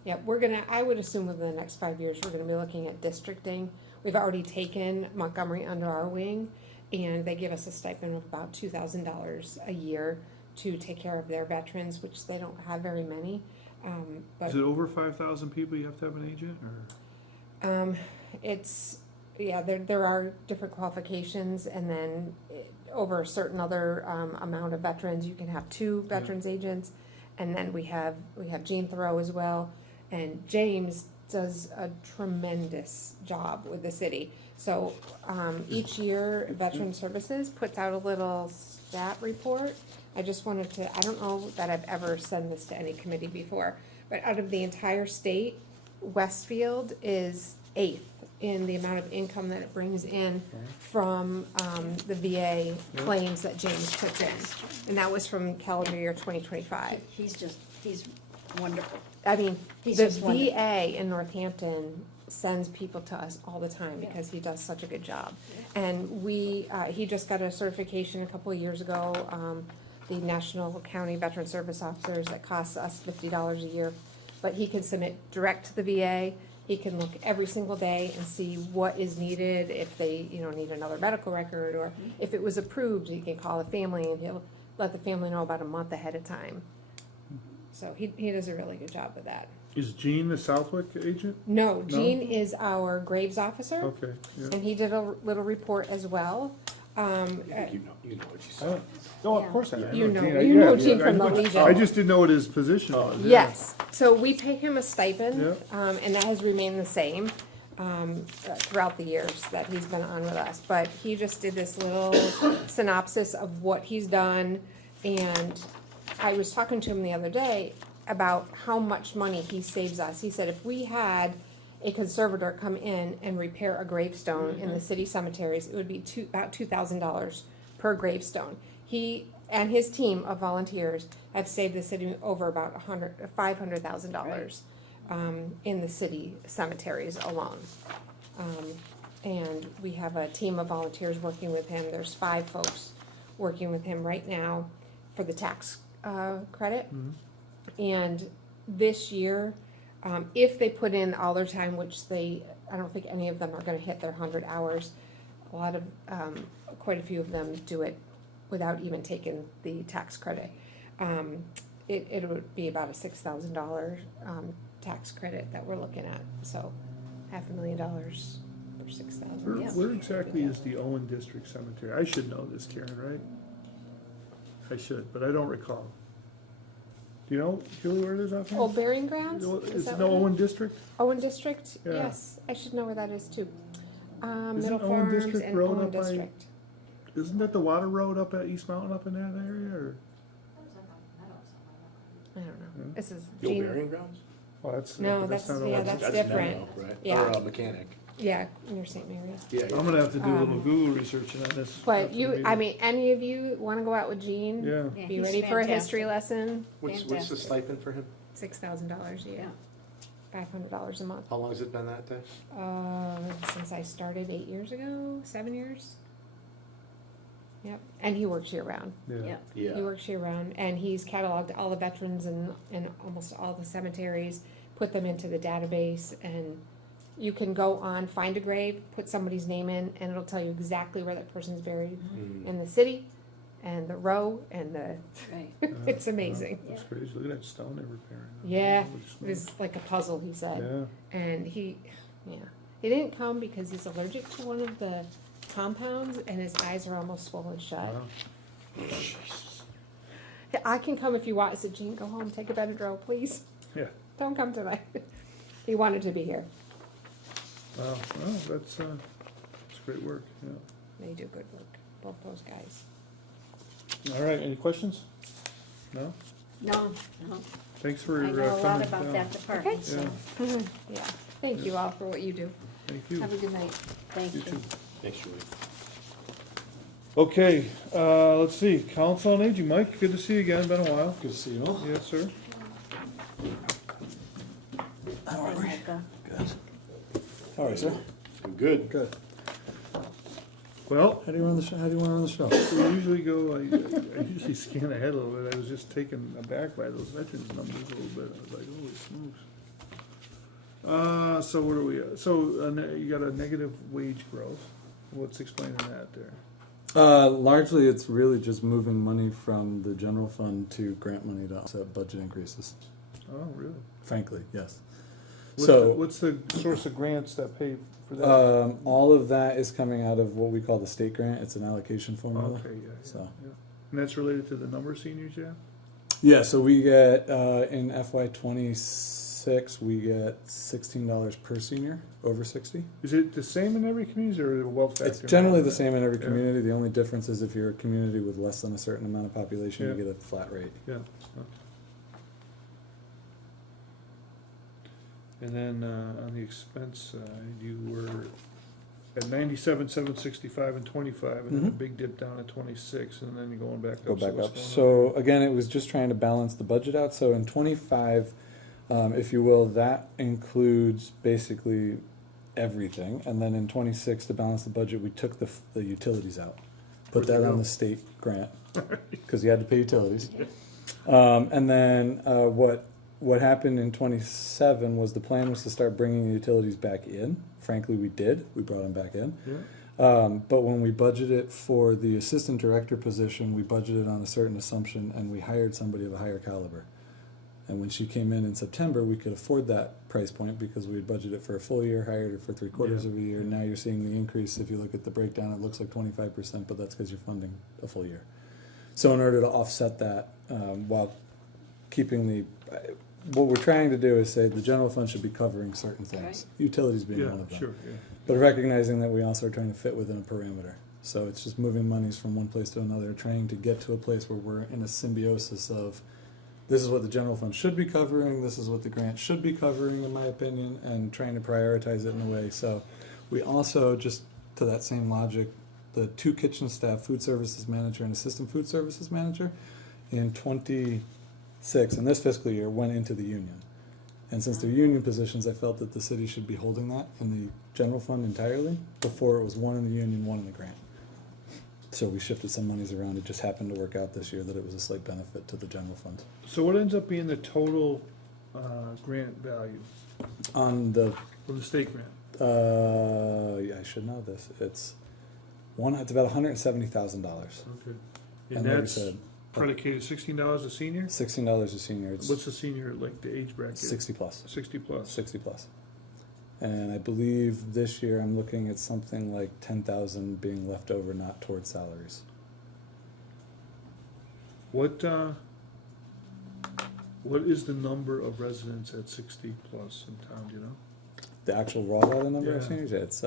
Yeah. Yeah, I would assume within the next 5 years, we're gonna be looking at districting. We've already taken Montgomery under our wing, and they give us a stipend of about $2,000 a year to take care of their veterans, which they don't have very many. But Is it over 5,000 people you have to have an agent, or? it's, yeah, there are different qualifications, and then over a certain other amount of veterans, you can have 2 veterans agents, and then we have Gene Thoreau as well, and James does a tremendous job with the city. So, each year, Veteran Services puts out a little stat report. I just wanted to, I don't know that I've ever sent this to any committee before, but out of the entire state, Westfield is 8th in the amount of income that it brings in from, the VA claims that James puts in. And that was from calendar year 2025. He's wonderful. I mean, He's the just wonderful. VA in Northampton sends people to us all the time because he does such a good job. And he just got a certification a couple of years ago, the National County Veteran Service Officers, that costs us $50 a year. But he can submit direct to the VA. He can look every single day and see what is needed, if they, need another medical record, or if it was approved, he can call the family and he'll let the family know about a month ahead of time. So he does a really good job with that. Is Gene the Southwick agent? No, Gene is our Graves officer, Okay, yeah. and he did a little report as well. I think you know what you I said. don't- No, of course I know. You know- Gene. you know Yeah, Gene yeah, from the I- Legion. I just didn't know what his position was. yeah. Yes, so we pay him a stipend, Yeah. and that has remained the same throughout the years that he's been on with us. But he just did this little synopsis of what he's done, and I was talking to him the other day about how much money he saves us. He said if we had a conservator come in and repair a gravestone in the city cemeteries, it would be about $2,000 per gravestone. He and his team of volunteers have saved the city over about $500,000 in the city cemeteries alone. And we have a team of volunteers working with him. There's 5 folks working with him right now for the tax credit. And this year, if they put in all their time, which I don't think any of them are gonna hit their 100 hours. Quite a few of them do it without even taking the tax credit. It would be about a $6,000 tax credit that we're looking at, so $500,000 for $6,000. Where exactly is the Owen District Cemetery? I should know this, Karen, right? I should, but I don't recall. Do you know, Julie, where it is out there? Old Burying Grounds? Is that it no what it Owen is? District? Owen District? Yeah. Yes, I should know where that is too. Isn't Middle Owen Farms District and Road Owen up by- District. Isn't that the water road up at East Mountain up in that area, or? I don't know. This is The old Gene. burying grounds? Well, that's. No, not that's Owen different. Menlo, right? Yeah. Or Mechanic. Yeah, near St. Mary's. Yeah, I'm gonna have to do a little Google research on this. But after the you, meeting. I mean, any of you wanna go out with Gene? Yeah, Yeah, Be he's ready for a history fantastic. lesson? What's the Fantastic. stipend for him? $6,000 a year. $500 a month. How long has it been that day? Since I started 8 years ago, 7 years. Yep, and he works year round. yeah. Yeah, He works year round, and he's cataloged all the veterans in almost all the cemeteries, put them into the database, and you can go on, find a grave, put somebody's name in, and it'll tell you exactly where that person's buried in the city, and the row, and the, right. it's amazing. That's crazy, look at that stone they're repairing. Yeah, Holy It smokes. was like a puzzle, he said. Yeah, And he didn't come because he's allergic to one of the compounds, and his eyes are almost swollen shut. wow. I can come if you want. I said, Gene, go home, take a Benadryl, please. Yeah. Don't come tonight. He wanted to be here. Wow, well, that's great work, yeah. They do good work, both those guys. All right, any questions? No? No, no, Thanks for I know a lot coming about down. that department, so, Yeah, Yeah, thank you all for what you do. thank you. Have a good night. thank You you. too. Thanks, Julie. Okay, let's see, Council on Aging, Mike, good to see you again, been a while. Good to see you all. Yes, sir. Rebecca. How are you, sir? I'm good. Good. Well, How do you run the show? How do you want to run the show? we usually go, I usually scan ahead a little bit, I was just taken aback by those veterans numbers a little bit, I was like, holy smokes. So what are we at? So, you got a negative wage growth, what's explaining that there? Largely, it's really just moving money from the general fund to grant money to offset budget increases. Oh, really? Frankly, yes. What's the source of grants that pay for that? All of that is coming out of what we call the state grant. It's an allocation formula. Okay, yeah, So yeah. And that's related to the number of seniors you have? yeah, so we get in FY '26, we get $16 per senior over 60. Is it the same in every community, or is it a wealth factor? It's generally the same in every Yeah. community. The only difference is if you're a community with less than a certain amount of population, you Yeah. get a flat rate. Yeah. And then, on the expense side, you were at 97,765 and 25, and then a Mhm. big dip down at 26, and then you're going back up. Go So back what's up. going on So again, it was just trying to balance the budget out. So in 25, if you will, that includes basically everything. And then in 26, to balance the budget, we took the utilities out. Put Where'd they that on go? the state grant, because you had to pay utilities. And then what happened in 27 was the plan was to start bringing the utilities back in. Frankly, we did. We brought them back in. Yeah. But when we budgeted for the assistant director position, we budgeted on a certain assumption, and we hired somebody of a higher caliber. And when she came in September, we could afford that price point because we had budgeted for a full year, hired her for 3/4 Yeah. of a year. Now you're seeing the increase. If you look at the breakdown, it looks like 25%, but that's because you're funding a full year. So in order to offset that, while keeping what we're trying to do is say the general fund should be covering certain things, Right. utilities being Yeah, one of them. sure, yeah. But recognizing that we also are trying to fit within a parameter. So it's just moving monies from one place to another, trying to get to a place where we're in a symbiosis of this is what the general fund should be covering, this is what the grant should be covering, in my opinion, and trying to prioritize it in a way. So we also, just to that same logic, the 2 kitchen staff, food services manager and assistant food services manager, in 26, in this fiscal year, went into the union. And since they're union positions, I felt that the city should be holding that in the general fund entirely. Before it was one in the union, one in the grant. So we shifted some monies around. It just happened to work out this year that it was a slight benefit to the general fund. So what ends up being the total grant value On the, from the state grant? yeah, I should know this. It's about $170,000. Okay. And And like I that's said, predicated $16 a senior? $16 a senior. It's What's the senior, like the age bracket? 60 plus. 60 plus. 60 plus. And I believe this year I'm looking at something like 10,000 being left over, not towards salaries. What is the number of residents at 60 plus in town, do you know? The actual raw data number of Yeah. seniors, yeah, it's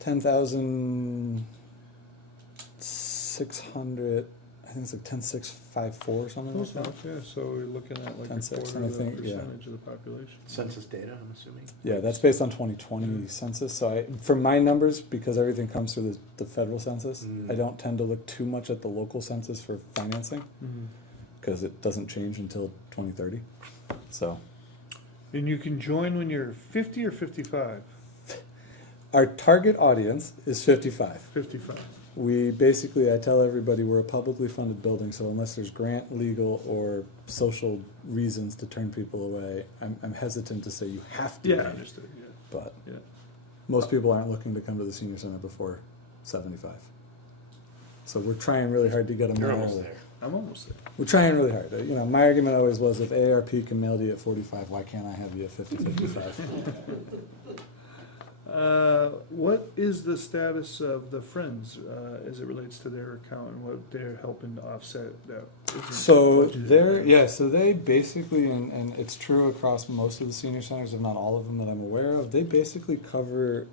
10,600. I think it's like 10,654 or something like that. Yeah, so we're looking at like a 10-6, quarter and I of the think, yeah. percentage of the population. Census data, I'm assuming. Yeah, that's based on 2020 census. So for my numbers, because everything comes through the federal census, I don't tend to look too much at the local census for financing Mhm. because it doesn't change until 2030. So And you can join when you're 50 or 55? our target audience is 55. 55. We basically, I tell everybody, we're a publicly funded building, so unless there's grant, legal, or social reasons to turn people away, I'm hesitant to say you have to. Yeah, be. understood, yeah, But yeah. most people aren't looking to come to the senior center before 75. So we're trying really hard to get them You're there almost early. there. I'm almost there. We're trying really hard. You know, my argument always was if AARP can mail you at 45, why can't I have you at 50, 55? What is the status of the Friends as it relates to their account and what they're helping to offset that? isn't So budgeted? so they basically, and it's true across most of the senior centers, if not all of them that I'm aware of, they basically cover,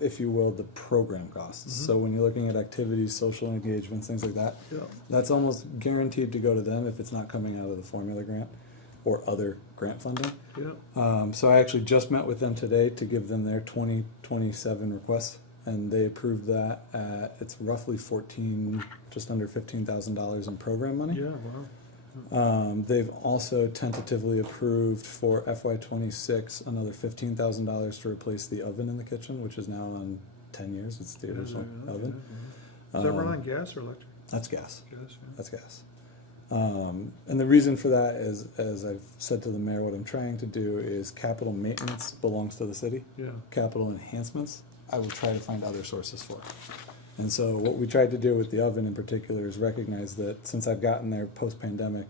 if you will, the program costs. Mhm. So when you're looking at activities, social engagements, things like that, Yeah. that's almost guaranteed to go to them if it's not coming out of the formula grant or other grant funding. Yeah. So I actually just met with them today to give them their 2027 requests, and they approved that at, it's roughly just under $15,000 in program money. Yeah, wow. They've also tentatively approved for FY26 another $15,000 to replace the oven in the kitchen, which is now on 10 years. It's the Yeah, original yeah, oven. Does that run Um, on gas or electric? That's gas. Gas, yeah. That's gas. And the reason for that is, as I've said to the mayor, what I'm trying to do is capital maintenance belongs to the city. Yeah. Capital enhancements, I will try to find other sources for. And so what we tried to do with the oven in particular is recognize that since I've gotten there post-pandemic,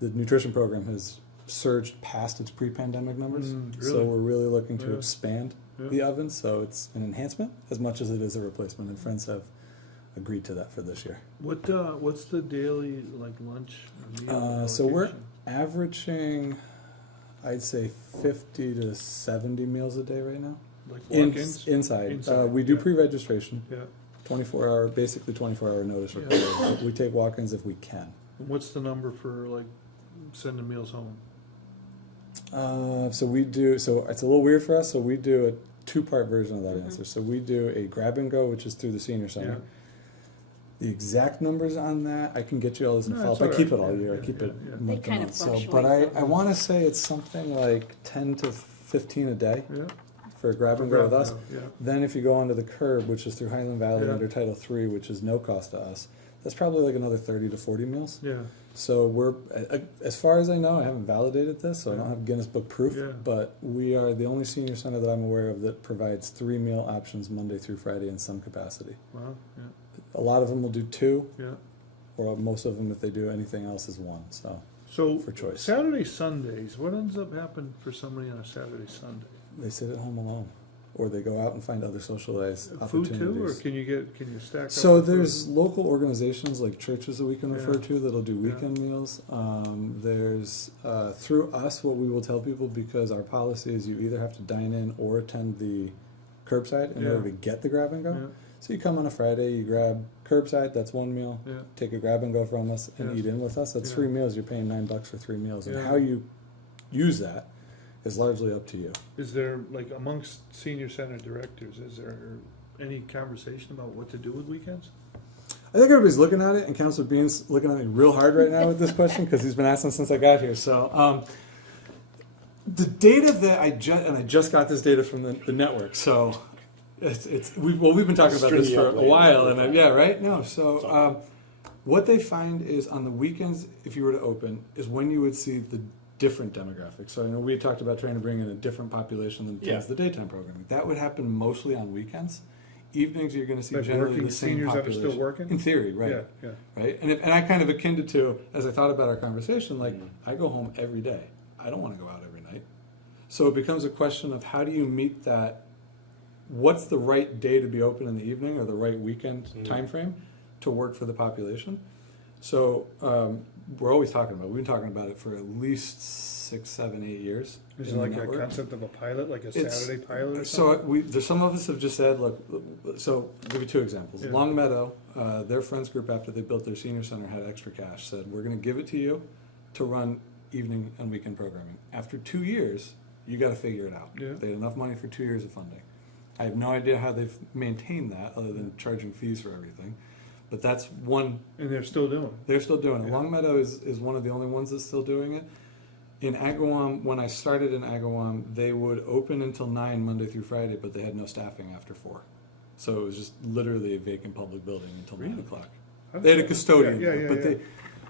the nutrition program has surged past its pre-pandemic numbers. Mm, So really? we're really looking to Yeah. expand Yeah. the oven, so it's an enhancement as much as it is a replacement. And Friends have agreed to that for this year. What's the daily, like, lunch? or meal So we're allocation? averaging, I'd say 50 to 70 meals a day right now. Like walk-ins? Inside. Inside, We do yeah. pre-registration, Yeah. 24-hour, basically 24-hour notice required. We take walk-ins if we can. And what's the number for, like, sending meals home? So we do, so it's a little weird for us, so we do a two-part version of that answer. So we do a grab and go, which is through the senior center. Yeah. The exact numbers on that, I can get you all this in No, follow-up. it's I keep all it right. all year, I Yeah, keep yeah, it yeah. month They to kind of month. So, fluctuate, but I though. wanna say it's something like 10 to 15 a day Yeah. for a grab and go with us. Yeah. Then if you go onto the curb, which is through Highland Valley Yeah. under Title III, which is no cost to us, that's probably like another 30 to 40 meals. Yeah. So we're, as far as I know, I haven't validated this, so I don't Yeah. have Guinness Book proof, Yeah. but we are the only senior center that I'm aware of that provides 3 meal options Monday through Friday in some capacity. Wow, yeah, A lot of them will do 2, yeah. or most of them, if they do anything else, is 1. So So, For choice. Saturday, Sundays, what ends up happening for somebody on a Saturday, Sunday? they sit at home alone, or they go out and find other socialized Food opportunities. too, or can you stack up? So with food? there's local organizations like churches that we can refer Yeah. to that'll do Yeah. weekend meals. There's through us what we will tell people, because our policy is you either have to dine in or attend the curbside in Yeah. order to get the grab and go. Yeah, So you come on a Friday, you grab curbside, that's 1 meal. yeah, Take a grab and go from us and Yeah. eat in with us. That's Yeah. 3 meals. You're paying $9 for 3 meals, and Yeah. how you use that is largely up to you. is there, like, amongst senior center directors, is there any conversation about what to do with weekends? I think everybody's looking at it, and Councilor Bean's looking at me real hard right now with this question because he's been asking since I got here. So, the data that I just got this data from the network. So, we've been talking about this String you for up a later. while, and yeah, right. No, so what they find is on the weekends, if you were to open, is when you would see the different demographics. So I know we talked about trying to bring in a different population than Yeah. tends the daytime programming. That would happen mostly on weekends. Evenings, you're going to see Like generally working the same seniors that are population. still working? In theory, right? Yeah, yeah. Right? And I kind of akin it to, as I thought about our conversation, like, Mhm. I go home every day. I don't want to go out every night. So it becomes a question of how do you meet that, what's the right day to be open in the evening or the right weekend time frame to work for the population? So we're always talking about it. We've been talking about it for at least 6, 7, 8 years. Is it in the like a network. concept of a pilot, like a It's- Saturday pilot or So something? there's some of us have just said, look, so I'll give you 2 examples. Yeah. Long Meadow, their friends group after they built their senior center had extra cash, said, we're gonna give it to you to run evening and weekend programming. After 2 years, you gotta figure it out. Yeah. They had enough money for 2 years of funding. I have no idea how they've maintained that, other than charging fees for everything. But that's one, And they're still doing it? they're still doing it. Yeah. Long Meadow is one of the only ones that's still doing it. In Agawam, when I started in Agawam, they would open until 9 Monday through Friday, but they had no staffing after 4. So it was just literally a vacant public building until 9 Really? o'clock. They had a custodian, Yeah, there, yeah, but yeah.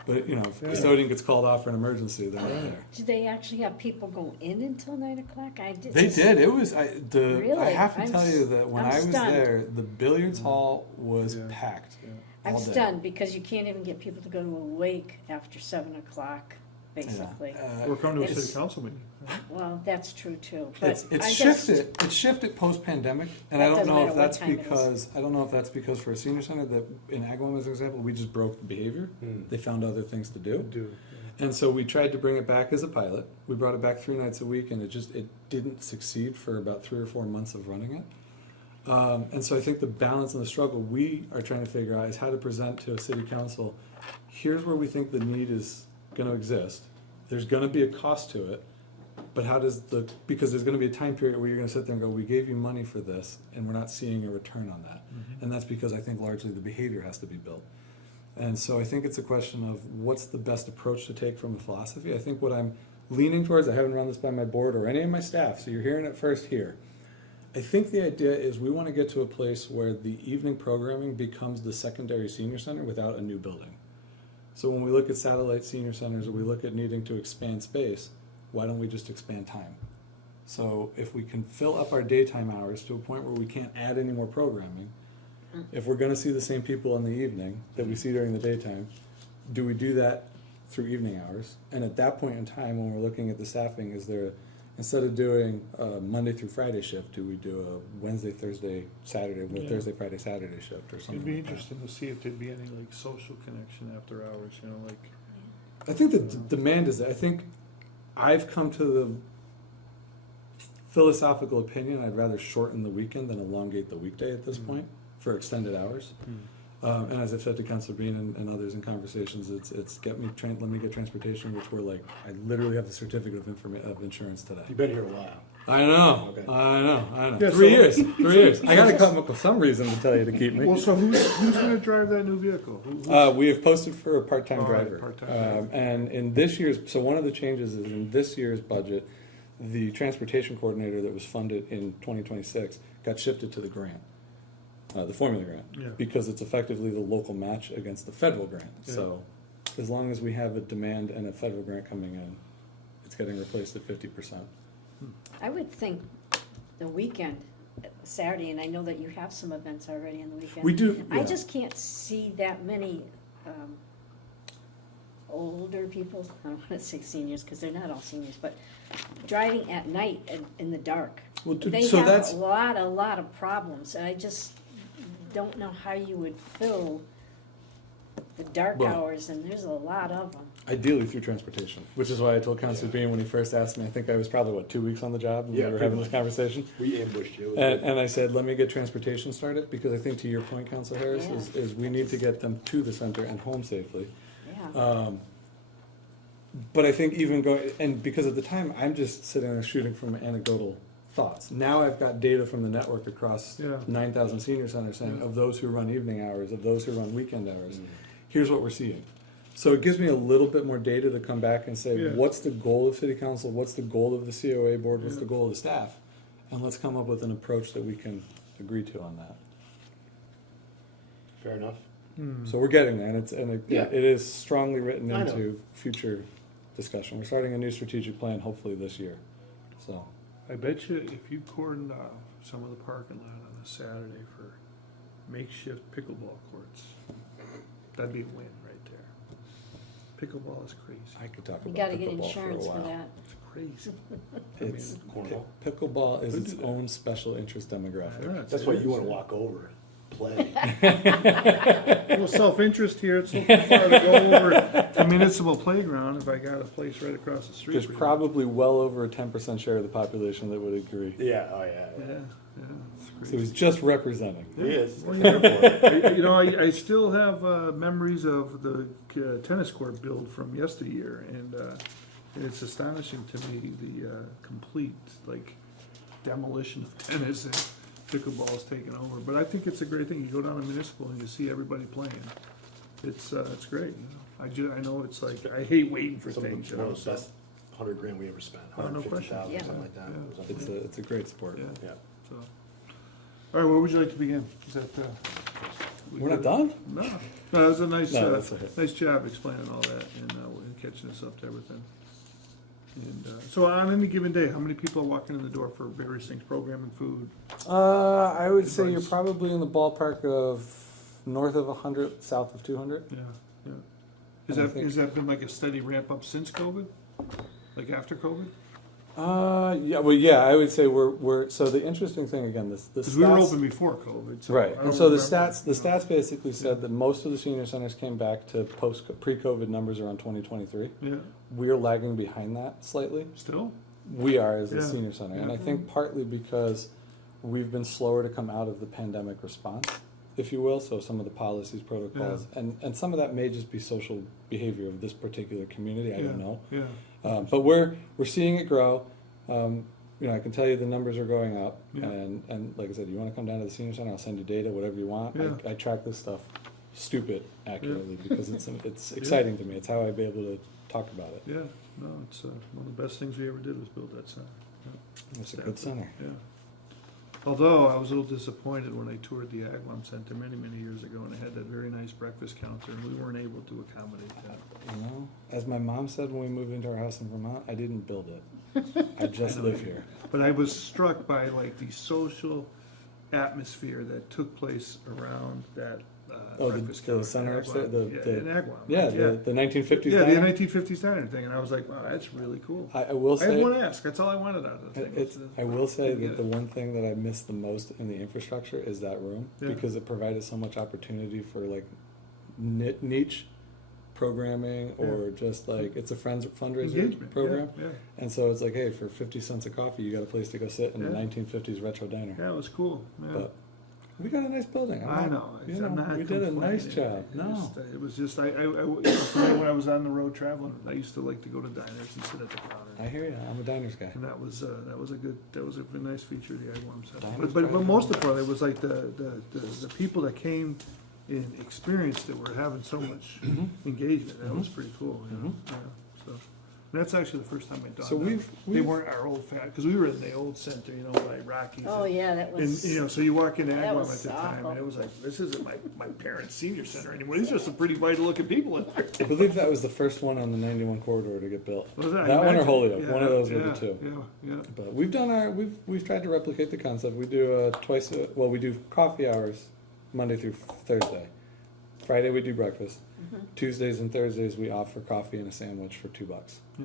but you know, if Yeah. custodian gets called off for an emergency, they're not Right. there. Do they actually have people go in until 9 o'clock? I did. They just- did. It was I Really? have to I'm tell you that when I'm I was stunned. there, the billiards hall was Yeah. packed. Yeah. I'm all day. stunned because you can't even get people to go to a wake after 7 o'clock, Yeah. basically. Or come to a It's- city council meeting? Well, that's true too, but It's I just, shifted. It's shifted post pandemic, and That I don't doesn't know matter if what that's time it is. because I don't know if that's because for a senior center that in Agawam as an example, we just broke the behavior. They found other things to do, Do, and so we tried to bring it back as a pilot. We brought it back 3 nights a week, and it didn't succeed for about 3 or 4 months of running it. And so I think the balance and the struggle we are trying to figure out is how to present to a city council. Here's where we think the need is going to exist. There's going to be a cost to it, but how does because there's going to be a time period where you're going to sit there and go, we gave you money for this, and we're not seeing a return on that. And that's because I think largely the behavior has to be built. And so I think it's a question of what's the best approach to take from a philosophy. I think what I'm leaning towards, I haven't run this by my board or any of my staff, so you're hearing it first here. I think the idea is we want to get to a place where the evening programming becomes the secondary senior center without a new building. So when we look at satellite senior centers or we look at needing to expand space, why don't we just expand time? So if we can fill up our daytime hours to a point where we can't add any more programming, if we're going to see the same people in the evening that we see during the daytime, do we do that through evening hours? And at that point in time, when we're looking at the staffing, is there instead of doing a Monday through Friday shift, do we do a Wednesday, Thursday, Saturday, Yeah. Thursday, Friday, Saturday shift or something? It'd be like that? interesting to see if there'd be any like social connection after hours, you know, like. I think the demand is there. I think I've come to the philosophical opinion I'd rather shorten the weekend than elongate the weekday at this point for extended hours. And as I've said to Councilor Bean and others in conversations, it's let me get transportation, which we're like, I literally have the certificate of insurance today. You've been here a while. I know, Okay. I know. Yeah, 3 so- years, 3 years. I gotta come up with some reason to tell you to keep me. Well, so who's gonna drive that new vehicle? Who's- We have posted for a part-time All right, driver. part-time driver. And in this year's, so one of the changes is in this year's budget, the transportation coordinator that was funded in 2026 got shifted to the grant, the formula grant, Yeah. because it's effectively the local match against the federal grant. Yeah. So as long as we have a demand and a federal grant coming in, it's getting replaced at 50%. I would think the weekend, Saturday, and I know that you have some events already on the weekend. We do, I yeah. just can't see that many older people, I don't want to say seniors, because they're not all seniors, but driving at night in the dark. Well, They so have that's, a lot of problems, and I just don't know how you would fill the dark Well- hours, and there's a lot of them. ideally through transportation, which is why I told Councilor Bean when he first asked me, I think I was probably, 2 weeks on the job when Yeah, we were pretty having this much. conversation. We ambushed you. And I said, let me get transportation started, because I think to your point, Council Harris, Yeah. is we need to get them to the center and home safely. Yeah, But I think even going, and because at the time, I'm just sitting there shooting from anecdotal thoughts. Now I've got data from the network across Yeah. 9,000 senior centers saying, Yeah. of those who run evening hours, of those who run weekend hours, here's what we're seeing. So it gives me a little bit more data to come back and say, Yeah. what's the goal of city council? What's the goal of the COA board? What's Yeah. the goal of the staff? And let's come up with an approach that we can agree to on that. Fair enough. So we're getting there, and Yeah. it is strongly written I know. into future discussion. We're starting a new strategic plan hopefully this year. So I bet you if you cordoned off some of the parking lot on a Saturday for makeshift pickleball courts, that'd be a win right there. Pickleball is crazy. I could talk you about gotta get pickleball insurance for for a while. that. It's crazy. It's Cornhole. pickleball is Could its do that. own special interest demographic. Yeah, That's why you want to walk over, play. A little self-interest here, it's a little far to go over the municipal playground if I got a place right across the street. There's for you. probably well over a 10% share of the population that would agree. Yeah, oh yeah. Yeah, yeah, it's So crazy. he's just representing. He is. Well, you know, I still have memories of the tennis court build from yesteryear, and it's astonishing to me the complete like demolition of tennis and pickleball's taken over. But I think it's a great thing. You go down to municipal and you see everybody playing. It's great. You know? I know it's like I hate waiting for Some things. of You the know, so, best $100,000 we ever spent. Oh, no 150,000, question. something like that. Yeah. It was It's a great sport. yeah. Yeah. So, all right. Where would you like to begin? Is that? We're not done? No, that was a nice, No, that's okay. nice job explaining all that and catching us up to everything. And so on any given day, how many people are walking in the door for various things, programming, food? I would say you're Advice. probably in the ballpark of north of 100, south of 200. Yeah, yeah. And I think- Has that been like a steady ramp up since COVID? Like after COVID? Yeah, I would say we're so the interesting thing again, the Because we were stats- open before COVID. So right, I and don't so the remember, stats you know. basically said that most of the senior centers came back to pre-COVID numbers around 2023. Yeah, We're lagging behind that slightly. still? We are as a Yeah. senior center, and Yeah. I think partly because we've been slower to come out of the pandemic response, if you will. So some of the policies, protocols, and some of that may just be social behavior of this particular community. I don't know. Yeah, But we're seeing it grow. You know, I can tell you the numbers are going up, Yeah. and like I said, you want to come down to the senior center, I'll send you data, whatever you want. Yeah. I track this stuff stupid accurately because it's exciting to me. It's how I'd be able to talk about it. yeah. No, it's one of the best things we ever did was build that center. It's a good center. Yeah. Although I was a little disappointed when I toured the Agawam Center many, many years ago and they had that very nice breakfast counter and we weren't able to accommodate that. You know, as my mom said when we moved into our house in Vermont, I didn't build it. I just live here. But I was struck by like the social atmosphere that took place around that Oh, breakfast the counter. center Agawam. upstairs, Yeah, in Agawam. yeah, the 1950s Yeah, the diner. 1950s diner thing, and I was like, wow, that's really cool. I will I had say, one ask, that's all I wanted out of the thing. it's, I will say Didn't that get the it. one thing that I miss the most in the infrastructure is that room, Yeah. because it provided so much opportunity for like niche programming, or just like, it's a fundraiser Engagement, program. yeah, And so it's like, hey, for 50 cents a coffee, you got a place to go sit in the Yeah. 1950s retro diner. yeah, it was cool, yeah. But we got a nice building. I know, You I'm know, not we did a nice complaining. job. No. It was just, for me, when I was on the road traveling, I used to like to go to diners and sit at the counter. I hear you. I'm a diners guy. And that was a nice feature of the Agawam Center. Diners, But drive-thru. most importantly, it was like the people that came and experienced it were having so much engagement. That was pretty cool, you know? Yeah, so. And that's actually the first time I done So that. we've- They we've- weren't our old because we were in the old center, you know, by Rockies. Oh, yeah, that And, was. you know, so you walk into That Agawam was at the time, awful. and it was like, this isn't my parents' senior center anymore. These are some pretty vital looking people in there. I believe that was the first one on the 91 corridor to get built. Was That one or Imagine. Holyoke, Yeah, one of those were yeah, the two. Yeah, yeah. But we've done we've tried to replicate the concept. We do we do coffee hours Monday through Thursday. Friday we do breakfast. Tuesdays and Thursdays we offer coffee and a sandwich for $2. Yeah.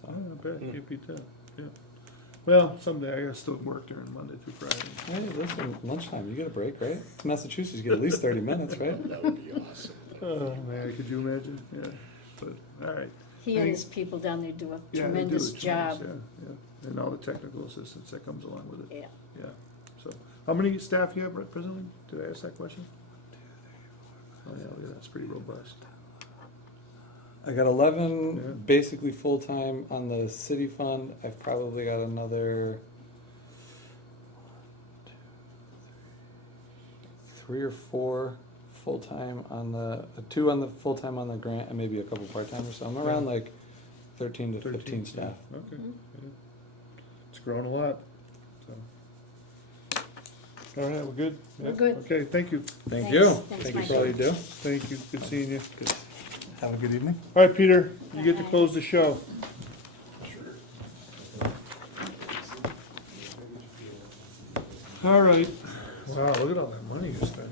So Oh, not bad, can't beat that, yeah. Well, someday I gotta still work during Monday through Friday. hey, listen, lunchtime you get a break, right? It's Massachusetts, you get at least 30 minutes, right? That would be awesome. Oh, man, could you imagine? Yeah, but, all right. He and his people down there do a Yeah, they do tremendous it job. tremendous, Yeah, yeah, and all the technical assistance that comes along with it, Yeah. yeah. So, how many staff you have presently? Did I ask that question? Oh, yeah, that's pretty robust. I got 11 Yeah. basically full-time on the city fund. I've probably got another 3 or 4 full-time on the 2 on the full-time on the grant, and maybe a couple part-timers. So I'm around like 13 to 15 staff. Okay, yeah. It's grown a lot, so. All right, we're good? We're Yeah? good. Okay, thank you, Thank Thanks. you. Thanks, Thank you for Michael. all you do. thank you, good seeing you. Good. Have a good evening. All right, Peter, you get to close the show. All right. Wow, look at all that money you're spending.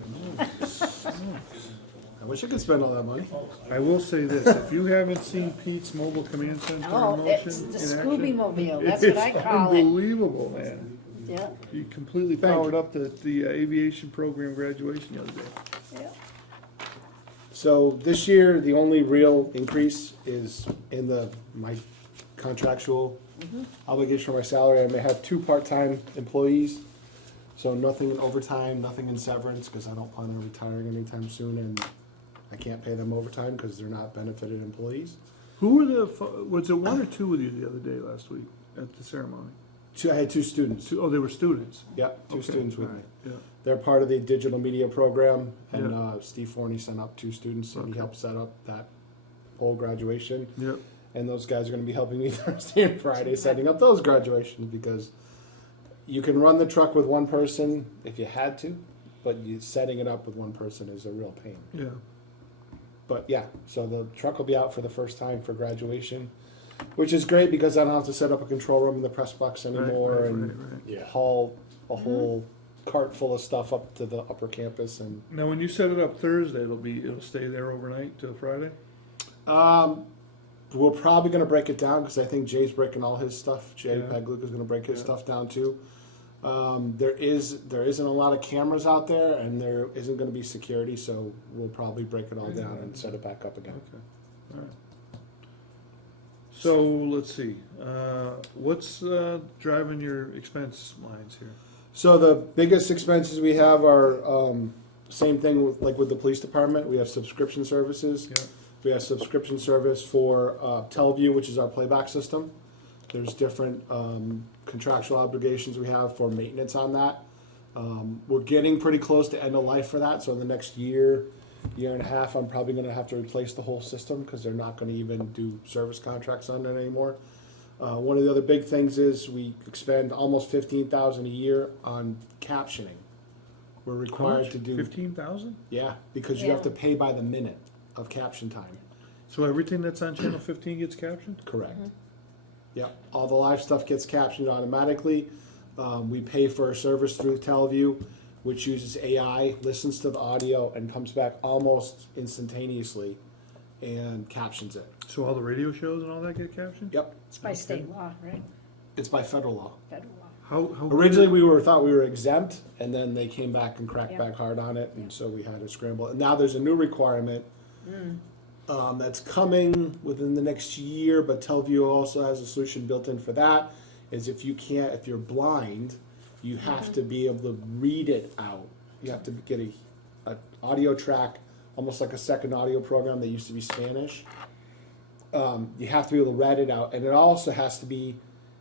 I wish I could spend all that money. I will say this, if you haven't seen Pete's mobile command center in Oh, motion, it's the in Scooby action, Mobile, it that's what is I call it. Unbelievable, man. Yeah, You completely Thank powered you. up the aviation program graduation the other day. yeah. So this year, the only real increase is in my contractual obligation for my salary. I may have 2 part-time employees, so nothing in overtime, nothing in severance, because I don't plan on retiring anytime soon, and I can't pay them overtime because they're not benefited employees. Who were was it 1 or 2 with you the other day last week at the ceremony? I had 2 students. Oh, they were students. Yep, 2 Okay, students with all me. right, Yeah. They're part of the digital media program, and Yeah. Steve Forney sent up 2 students, and he Okay. helped set up that whole graduation. Yep. And those guys are going to be helping me Thursday and Friday setting up those graduations, because you can run the truck with one person if you had to, but setting it up with one person is a real pain. Yeah. But yeah, so the truck will be out for the first time for graduation, which is great because I don't have to set up a control room in the press box anymore Right, and right. Yeah. haul a whole cart full of stuff up to the upper campus. And Now, when you set it up Thursday, it'll stay there overnight till Friday? we're probably going to break it down because I think Jay's breaking all his stuff. Jay Yeah. Pagluca is going to break his Yeah. stuff down too. There isn't a lot of cameras out there, and there isn't going to be security, so we'll probably break it all down and set it back up again. Okay, all right. So, let's see, what's driving your expense lines here? So the biggest expenses we have are same thing with the police department. We have subscription services. Yeah. We have subscription service for Telview, which is our playback system. There's different contractual obligations we have for maintenance on that. We're getting pretty close to end of life for that. So in the next year and a half, I'm probably going to have to replace the whole system because they're not going to even do service contracts on it anymore. One of the other big things is we expend almost $15,000 a year on captioning. We're required to do 15,000? yeah, because you have Yeah. to pay by the minute of caption time. So everything that's on channel 15 gets captioned? Correct. Yep, all the live stuff gets captioned automatically. We pay for a service through Telview. which uses AI, listens to the audio, and comes back almost instantaneously and captions it. So all the radio shows and all that get captioned? Yep, It's by state law, right? it's by federal law. Federal law. How Originally, thought we were exempt, and then they came back and cracked Yeah. back hard on it, and so we had to scramble. And now there's a new requirement that's coming within the next year, but Telview also has a solution built in for that. Is if you're blind, you have to be able to read it out. You have to get a audio track, almost like a second audio program that used to be Spanish. You have to be able to read it out, and it also has to be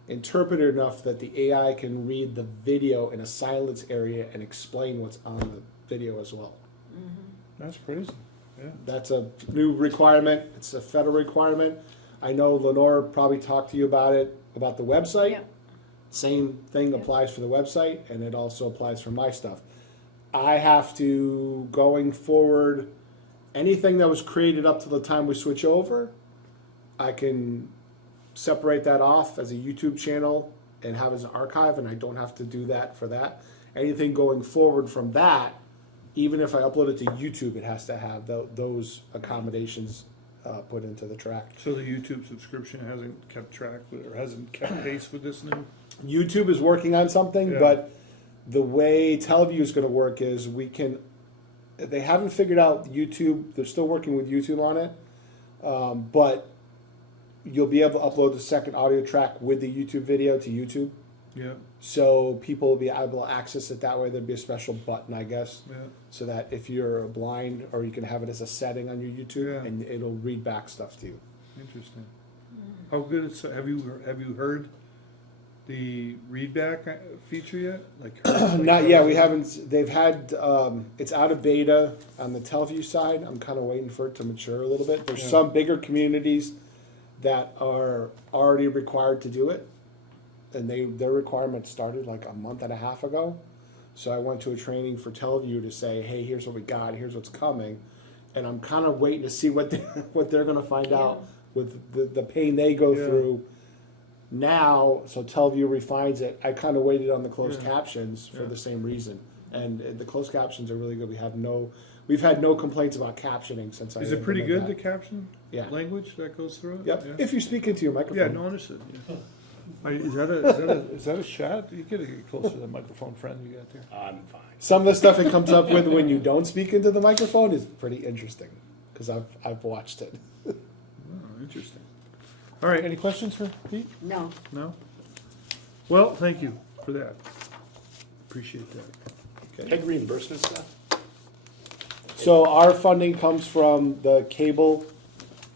interpreted enough that the AI can read the video in a silence area and explain what's on the video as well. That's crazy, yeah. That's a new requirement. It's a federal requirement. I know Lenore probably talked to you about it, about the website. Yeah. Same thing applies for the website, and it also applies for my stuff. I have to, going forward, anything that was created up to the time we switch over, I can separate that off as a YouTube channel and have as an archive, and I don't have to do that for that. Anything going forward from that, even if I upload it to YouTube, it has to have those accommodations put into the track. So the YouTube subscription hasn't kept track with, or hasn't kept pace with this new? YouTube is working on something, Yeah. but the way Teleview is going to work is they haven't figured out YouTube. They're still working with YouTube on it, but you'll be able to upload the second audio track with the YouTube video to YouTube. Yeah, So people will be able to access it that way. There'd be a special button, I guess, yeah. so that if you're blind, or you can have it as a setting on your YouTube, Yeah. and it'll read back stuff to you. Interesting. How good it's, have you heard the readback feature yet? Not yet. We haven't. They've had. It's out of beta on the Telview side. I'm kind of waiting for it to mature a little bit. There's Yeah. some bigger communities that are already required to do it, and their requirements started like a month and a half ago. So I went to a training for Telview to say, hey, here's what we got. Here's what's coming, and I'm kind of waiting to see what they're going to find out with the pain they go Yeah. through. Now, so Telview refines it. I kind of waited on the closed Yeah. captions for Yeah. the same reason, and the closed captions are really good. We've had no complaints about captioning since I. Is it pretty good, implemented the caption Yeah. language that goes through it? Yep. Yeah. If you speak into your Yeah, microphone. no, understood. Yeah. Is that a shot? You gotta get closer to the microphone, friend. You got there. I'm fine. Some of the stuff it comes up with when you don't speak into the microphone is pretty interesting because I've watched it. Oh, interesting. All right, any questions for Pete? No. No? Well, thank you for that. Appreciate that. Okay. Peg reimbursement stuff? So our funding comes from the cable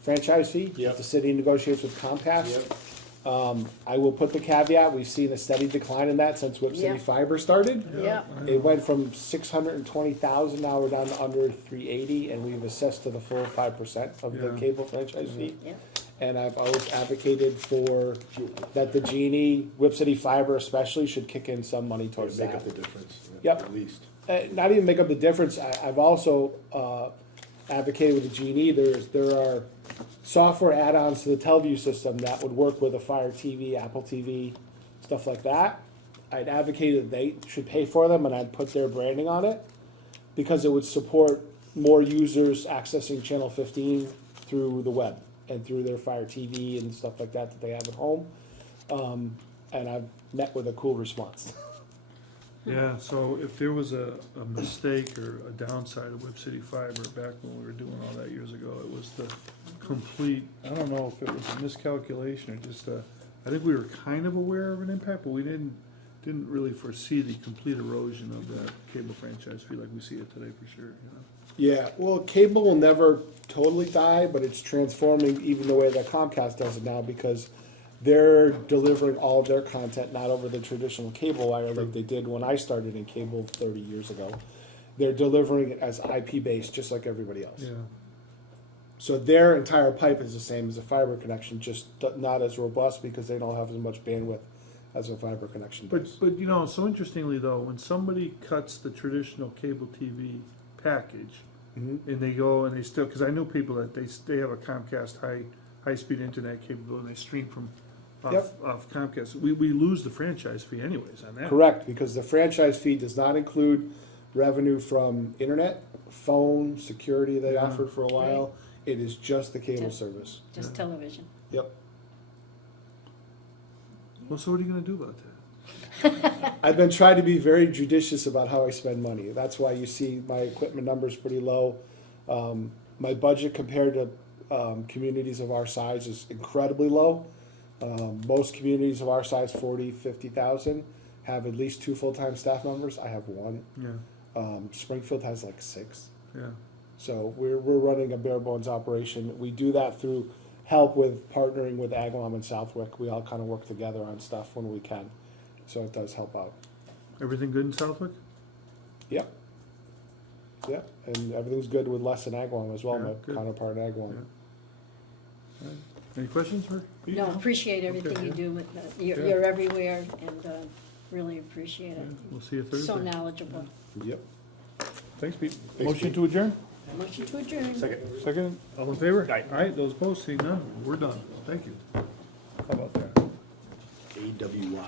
franchise fee that Yep. the city negotiates with Comcast. I will put the caveat, we've seen a steady decline in that since Whip City Yeah. Fiber started. Yeah. It went from 620,000, now we're down to under 380, and we've assessed to the full 5% of the Yeah. cable franchise fee. Yeah. And I've always advocated for that the Genie, Whip City Fiber especially, should kick in some money towards Make that. up the difference, Yep. at least. Not even make up the difference. I've also advocated with the Genie. There are software add-ons to the Telview system that would work with a Fire TV, Apple TV, stuff like that. I'd advocated that they should pay for them, and I'd put their branding on it because it would support more users accessing Channel 15 through the web and through their Fire TV and stuff like that they have at home. And I've met with a cool response. Yeah, so if there was a mistake or a downside of Whip City Fiber back when we were doing all that years ago, it was the complete, I don't know if it was a miscalculation or just I think we were kind of aware of an impact, but we didn't really foresee the complete erosion of that cable franchise fee like we see it today for sure, you know? Yeah, well, cable will never totally die, but it's transforming even the way that Comcast does it now because they're delivering all of their content not over the traditional cable wire like they did when I started in cable 30 years ago. They're delivering it as IP based just like everybody else. Yeah. So their entire pipe is the same as a fiber connection, just not as robust because they don't have as much bandwidth as a fiber connection does. But you know, so interestingly though, when somebody cuts the traditional cable TV package, Mhm. and they go and they still, because I know people that they have a Comcast high speed internet capability and they stream from off Comcast. We lose the franchise fee anyways on that. Correct, because the franchise fee does not include revenue from internet, phone, security they Yeah. offered for a while. It is just the cable Just- service. Just television. Yep. Well, so what are you gonna do about that? I've been trying to be very judicious about how I spend money. That's why you see my equipment numbers pretty low. My budget compared to communities of our size is incredibly low. Most communities of our size, 40, 50,000, have at least 2 full-time staff members. I have 1. Yeah, Springfield has like 6. yeah. So we're running a bare bones operation. We do that through help with partnering with Agawam and Southwick. We all kind of work together on stuff when we can. So it does help out. Everything good in Southwick? Yep. Yep. And everything's good with Les and Agawam as well, Yeah, my good. counterpart in Agawam. Yeah. Any questions for? Pete? No, appreciate everything Okay. you do, Yeah. you're everywhere, and really appreciate it. We'll see you Thursday. So knowledgeable. Yep. Thanks, Pete. Thanks, Motion Pete. to adjourn? Motion to adjourn. Second, all in favor? Aye. All right, those opposed, see none, we're done, thank you. How about that? AWI.